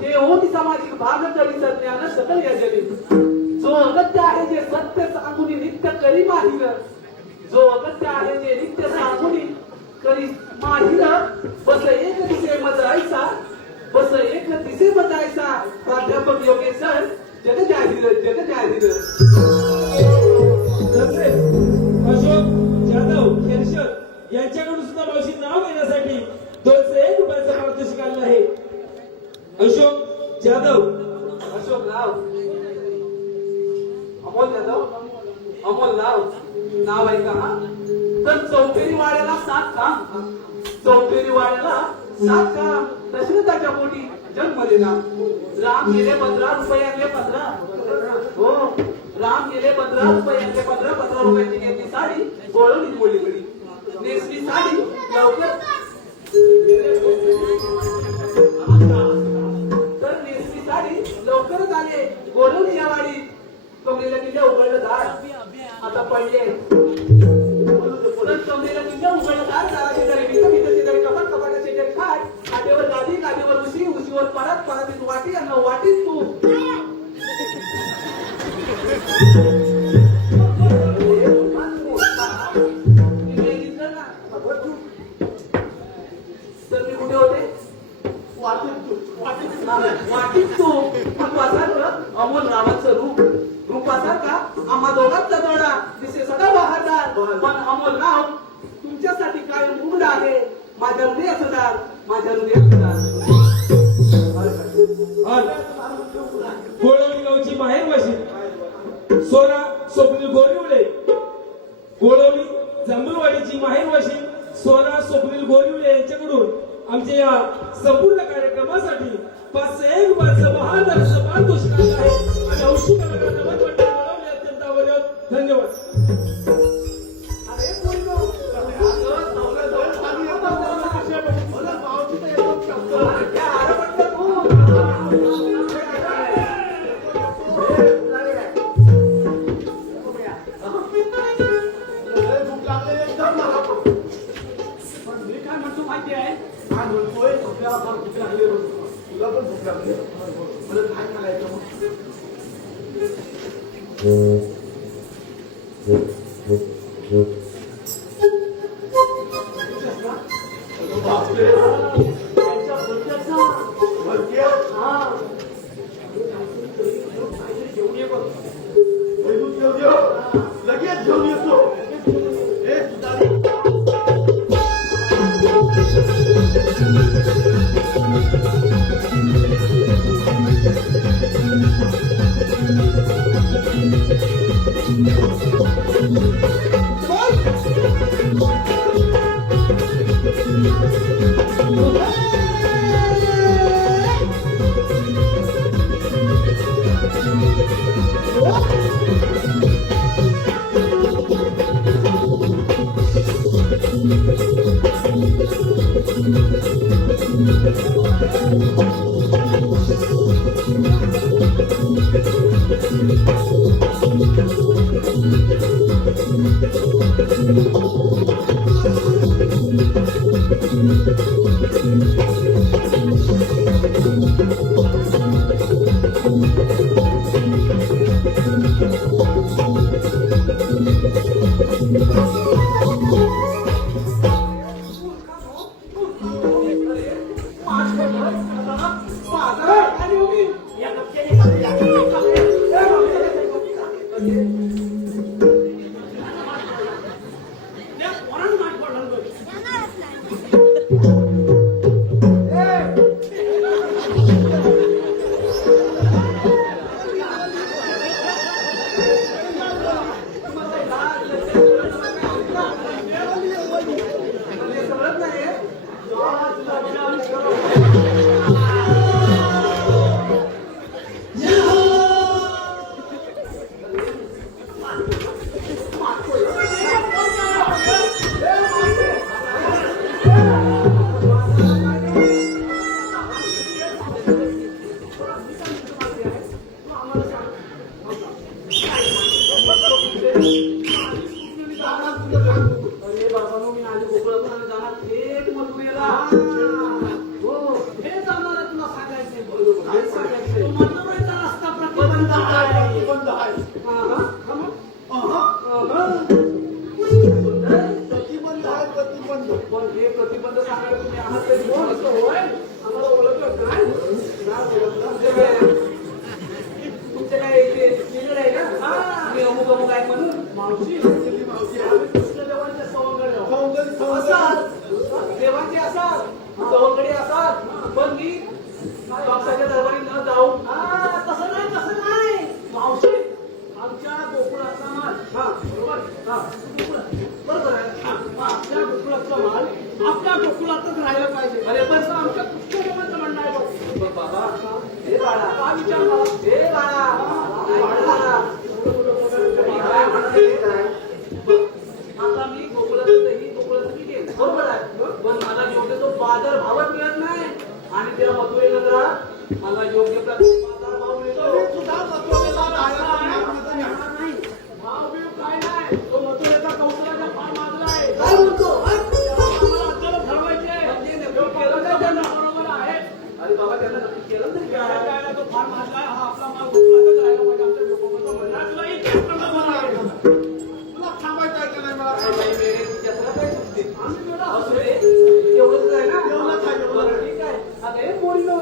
ते ओटी सामाजिक भाग तरी ज्ञान सकल यजली. जो अगत्य आहे जे सत्य सांगुनी नित्य करी माहिर, जो अगत्य आहे जे नित्य सांगुनी करी माहिर, बस एक दिसे मजायचा, बस एक दिसे मजायचा. प्राध्यापक योगेश सर जग जाहीर, जग जाहीर. अशोक जाधव खेरशर यांच्याकडून सुद्धा मावशी नाव घेण्यासाठी 201 रुपयाचं पारितोषिक आलं आहे. अशोक जाधव, अशोक राव, अमोल जाधव, अमोल राव नाव आहे का? तर चौफेरी वाड्याला 7 का, चौफेरी वाड्याला 7 का. दशरथाच्या पोटी जन्म दिला. राम गेले 15 रुपयांले 15. हो, राम गेले 15 रुपयांले 15 रुपयाची घेतली साडी, गोळवली मुलीकडे नेसली साडी लवकर. तर नेसली साडी लवकरच आले, गोळवली या वाडी. कमलेला किल्ल्या उघडलं दार, आता पडले. तर कमलेला किल्ल्या उघडलं दार, दाराची जरी भीत, भीतची जरी कपाट, कपाटाची जरी खाट, काठेवर गादी, गादीवर उशी, उशीवर परत, परतीत वाटी, अन्न वाटीत तू. तर मी कुठे होते? वाटीत तू. अमोल रावाचं रूप का आम्हा दोघांचा जोडा दिसे सदा बहारदार. पण अमोल राव तुमच्यासाठी काय उघड आहे. माझ्या हृदय असणार, माझ्या हृदय असणार. गोळवली गावची माहेरवाशी सोरा स्वप्नील गोरिवळे, गोळवली जांभूळवाडीची माहेरवाशी सोरा स्वप्नील गोरिवळे यांच्याकडून आमच्या या संपूर्ण कार्यक्रमासाठी 501 रुपयाचं बहादरचं पारितोषिक आलं आहे. आणि औषधी कलाकार नमन मंडळ बोलावले अत्यंत आवडत. धन्यवाद. अरे बोललो. त्या आरपटलं तू. बापरे. त्यांच्या भलत्याचा. भलत्या? हा. घेऊन ये बघ. वैभव घेऊन ये. लगेच घेऊन येतो. ए, सुधारी. अरे बाबा मी आधी गोकुळातून आणि जाणार थेट मथुरेला. हो, हे जाणार आहे तुला सांगायचंय. काय सांगायचंय? तो मथुरेचा रस्ता प्रतिबंध आहे. प्रतिबंध आहे. हा, हा. हा मग? अहं. हा. प्रतिबंध आहे, प्रतिबंध. पण हे प्रतिबंध सांगायला तुम्ही आहात तरी कोण असं होय? आम्हाला ओळखलं काय? नाही ओळखलं. तुमचे काय इथे चिल्लर आहे का? मी अमुक अमुक आहे म्हणून मावशी मावशी आहे. कृष्णदेवांच्या सवंगडे आहोत. सौंदर्य, सौंदर्य. असतात देवांचे असतात सवंगडी असतात पण मी बापसाच्या दरबारी न जाऊ. तसं नाही मावशी आमच्या गोकुळाचा माल. हा बरोबर. हा बरोबर आहे. हा, मग आपल्या गोकुळाचा माल आपल्या गोकुळातच राहायला पाहिजे. अरे पण आमच्या कृष्णदेवांचं म्हणणं आहे बघ. बाबा हे बाळा काय विचार मला. हे बाळा काय म्हणते काय आता मी गोकुळाचं मी घेईन. बरोबर आहे. पण मला योग्य तो बाजार भावच मिळत नाही आणि त्या मथुरे नगरात मला योग्य प्रकारे बाजार भाव मिळतो. तरी सुद्धा मथुरेला राहायला नाही. भाव बिव काय नाही. तो मथुरेचा कौशल्याचा फार माजला आहे. काय म्हणतो? आम्हाला अचानक ठरवायचे. तो केलं नाही त्यांना. बरोबर आहे. अरे बाबा त्यांना नक्की केलं नाही काय? तो फार माजला आहे. हा आपला माल गोकुळातच राहायला पाहिजे. आमच्या लोकांचं म्हणणं आहे. तुला इथे प्रमाण आहे. तुला थांबायचं आहे का नाही मला काय सांग. बाई मेरे, ती जत्रा काय सुटते? आम्ही एवढं असू दे. एवढंच आहे ना? एवढंच आहे, एवढंच आहे. बरं, ठीक आहे. आता हे बोललो.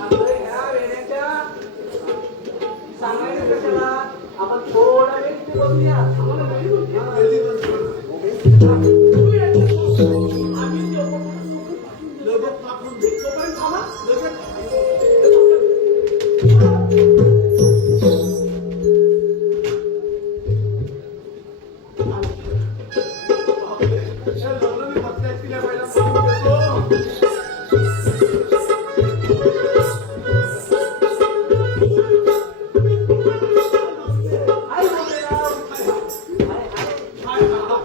आता ह्या वेड्याच्या सांगायचं कशाला? आपण थोडा वेळ इथे बसूया. आम्हाला वेळी बोलते. तू यायचं. आम्ही जेवढं लगेच पाठवून दे. तोपर्यंत थांबा. लगेच. बापरे. हे लग्न मी बघतायच की नाही पहिला पाहून घेतो. हाय बोलेराव. हाय, हाय.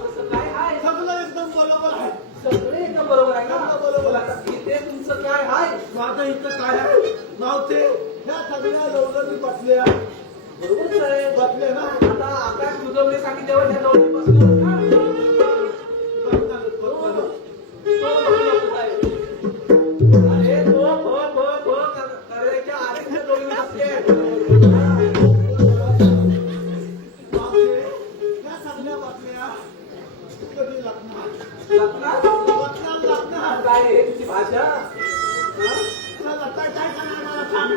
तसं काय आहे? सगळं एकदम बरोबर आहे. सगळे एकदम बरोबर आहे सगळं का? बरोबर आहे. आता इथे तुमचं काय आहे? माझं इथं काय आहे नावते ह्या सगळ्या लवलवी बसल्या बरोबरच आहे. बसले ना. आता आकाश दुजवले सांगितल्यावर त्या जवळ बसलो ना. बसतात, बसतात. तो बसला आहे. अरे तो करायच्या आधी त्या जवळ बसले. बापरे. ह्या सगळ्या आहे तुझी भाषा हा? तुला काय काय करणार मला सांग.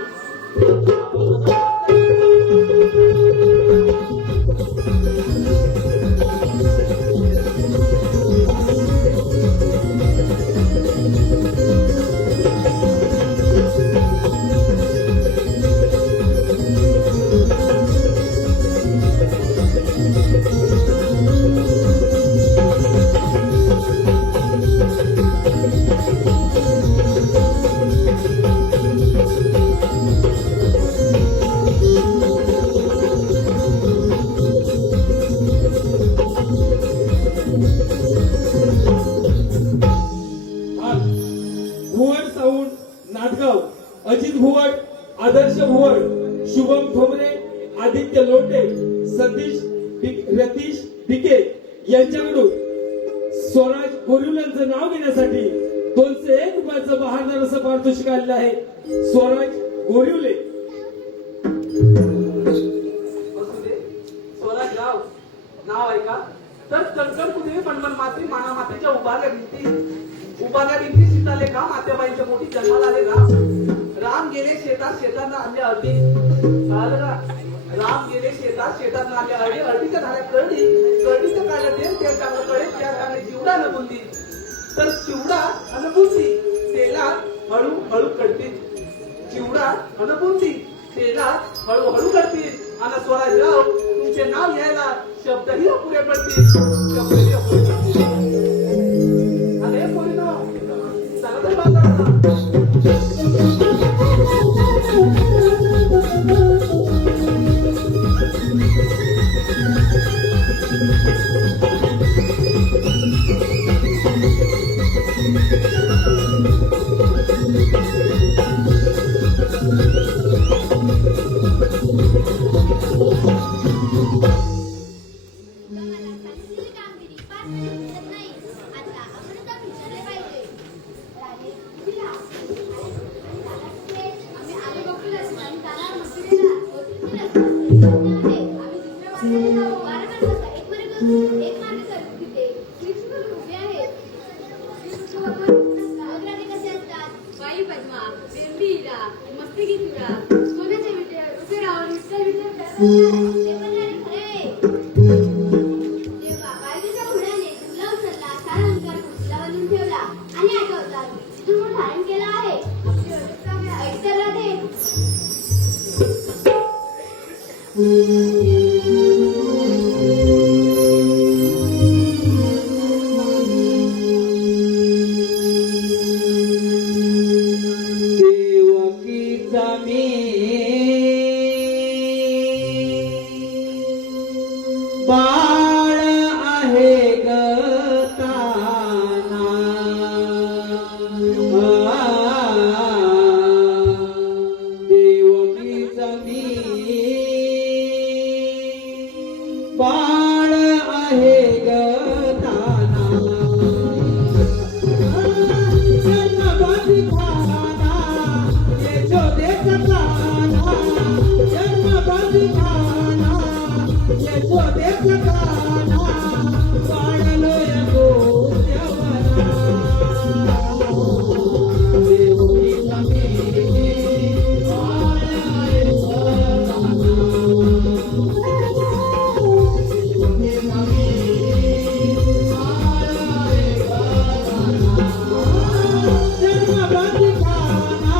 भुवन साऊंड नाटगाव, अजित भुवन, आदर्श भुवन, शुभम ठोंबरे, आदित्य लोटे, रतीश डिके यांच्याकडून स्वराज गोरिवलांचं नाव घेण्यासाठी 201 रुपयाचं बहारदार असं पारितोषिक आलेलं आहे. स्वराज गोरिवले. असू दे. स्वराज राव नाव आहे का? तर चणचण कुठे मनमन माती माना मातीच्या उभारल्या भिंती सीताले का मातेबाईंच्या मोठी जन्माला आले राम गेले शेतात शेतांना आणले अर्धी कळालं का? राम गेले शेतात आणले अर्धी अर्धीच्या धाऱ्या करडीचं काढलं तेल टाकलं कडे त्या टाकले चिवडा न बुंदी तर चिवडा अन बुंदी तेलात हळूहळू कळतील. चिवडा अन बुंदी तेलात हळूहळू कळतील. आणि स्वराजराव तुमचे नाव घ्यायला शब्दही अपुरे पडतील. शब्दही अपुरे पडतील. अरे पोरीनो चला तर बाजाराला. तुम्हाला सांगितलेली कामगिरी पार दिसत नाही. आता आपण आता विचारले पाहिजे. राजे दिला. आम्ही आले बघूनच आणि त्याला मस्तीला होतीच आम्ही दुसऱ्या मार्गाने जाऊ. 12 मार्गाचा एक मार्ग करू तिथे श्रीकृष्ण उभे आहेत. अग्राने कसे असतात? बाई पद्मा, बेंबी हिरा, मस्तकी तुरा, सोन्याच्या विटेवर उभे राहून विठ्ठल ते पण राणी खरे. तेव्हा बायकोच्या घोड्याने तुला उचलला, सारा अंकार कुशीला बांधून ठेवला आणि आठवतात तुझं धारण केलं आहे. आपली ओळख ऐकता राहते. देवकीचा मी बाळ आहे ग ताना. देवकीचा मी बाळ आहे ग ताना. जन्मबाजी खाना यशोदेचा काना. जन्मबाजी खाना यशोदेचा काना. वाढलोय गोत्यावरा. देवकीचा मी बाळ आहे ग ताना. जन्मबाजी खाना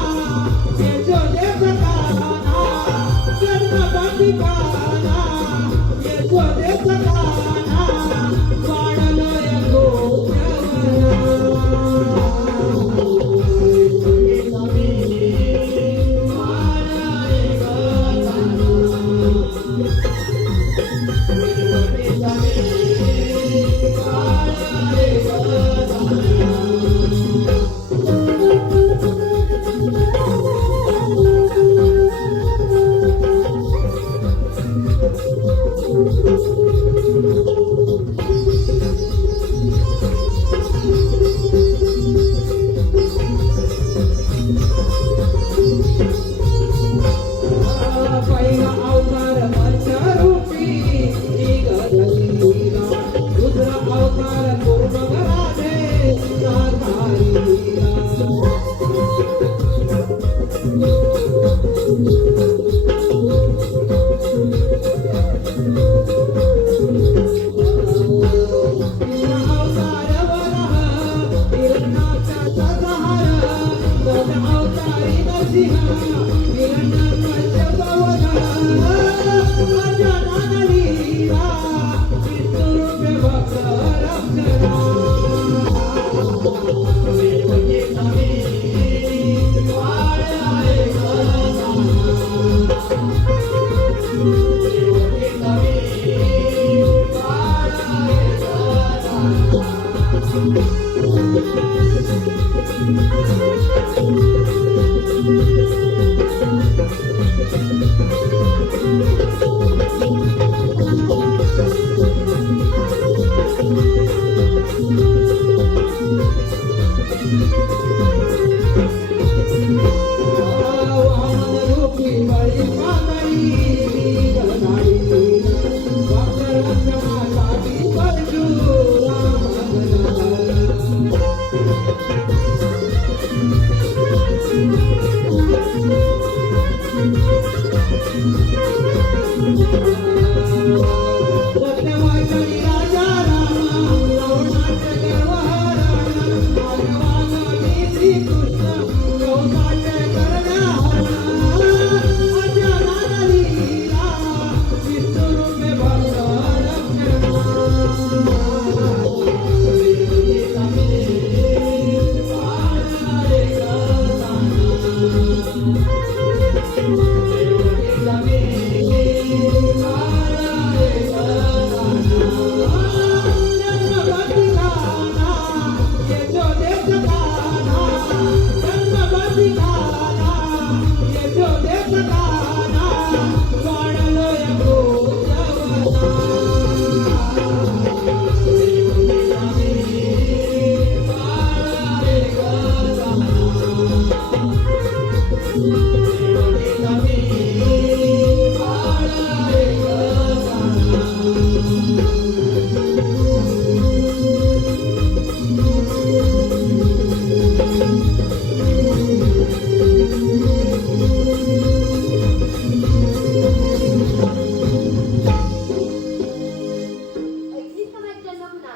ऐकलीस का माझी जन्मभूना?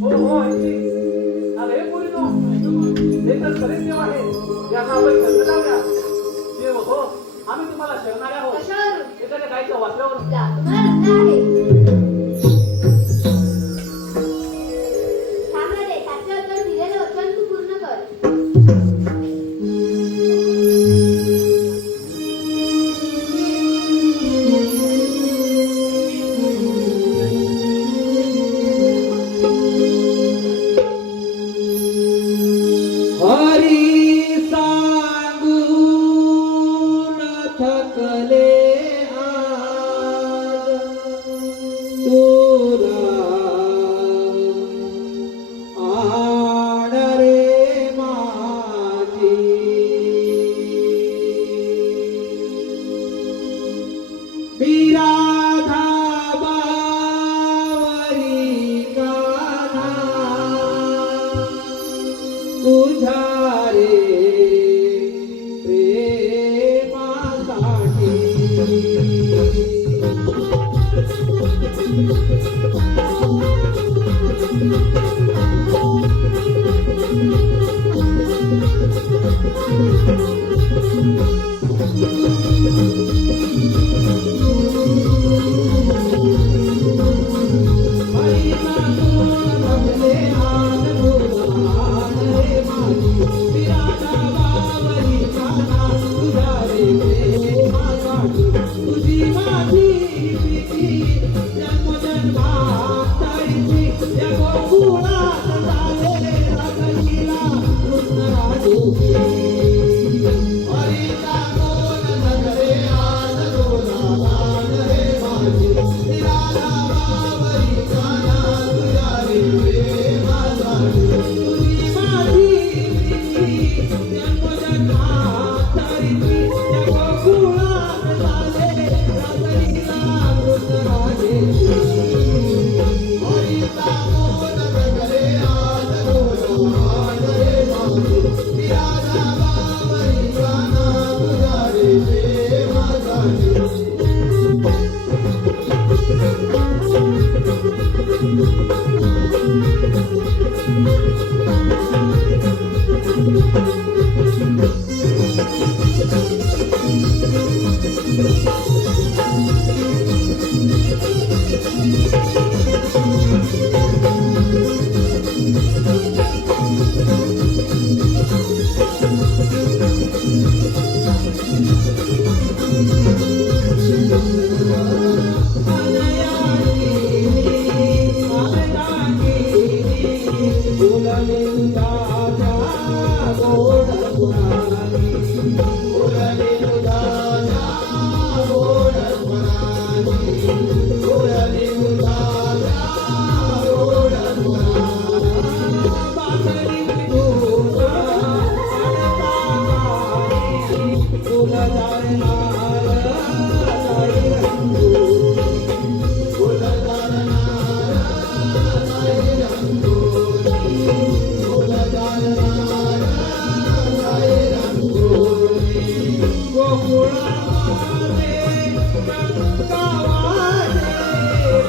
हो हो ऐकली. अरे पोरीनो, हे तर खरेच देव आहे ज्यांना आपण शरण लावल्या. देव हो, आम्ही तुम्हाला शरणाऱ्या आहोत. कशावरून? एखाद्या गायीच्या वाचल्यावरून. जा, तुम्हाला रत्न आहे. थांब रे, त्याचे उत्तर दिलेलं वचन तू पूर्ण कर. हरी सांगून थकले आज तुला आण रे माझी विराधा बावरी कान्हा तुझ्या रे प्रेमासाठी हरी सांगून थकले आन तुला आण रे माझी विराधा बावरी कान्हा तुझ्या रे प्रेमासाठी तुझी माझी प्रीती जन्मजन्मा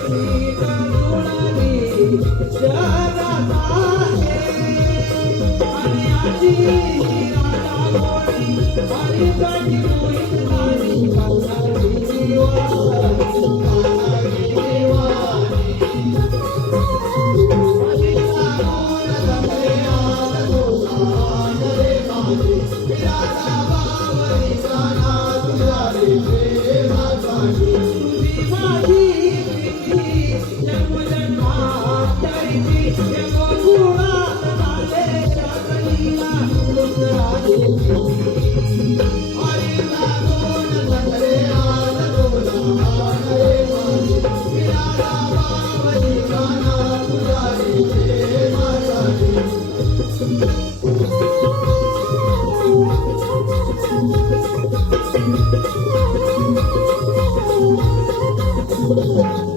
पीठ सोडली जगात आहे. आणि आजी ही राधा गोडी हरीसाठी मोहित झाली पावसाची दिवाळी, पावसाची दिवाळी. Thank you.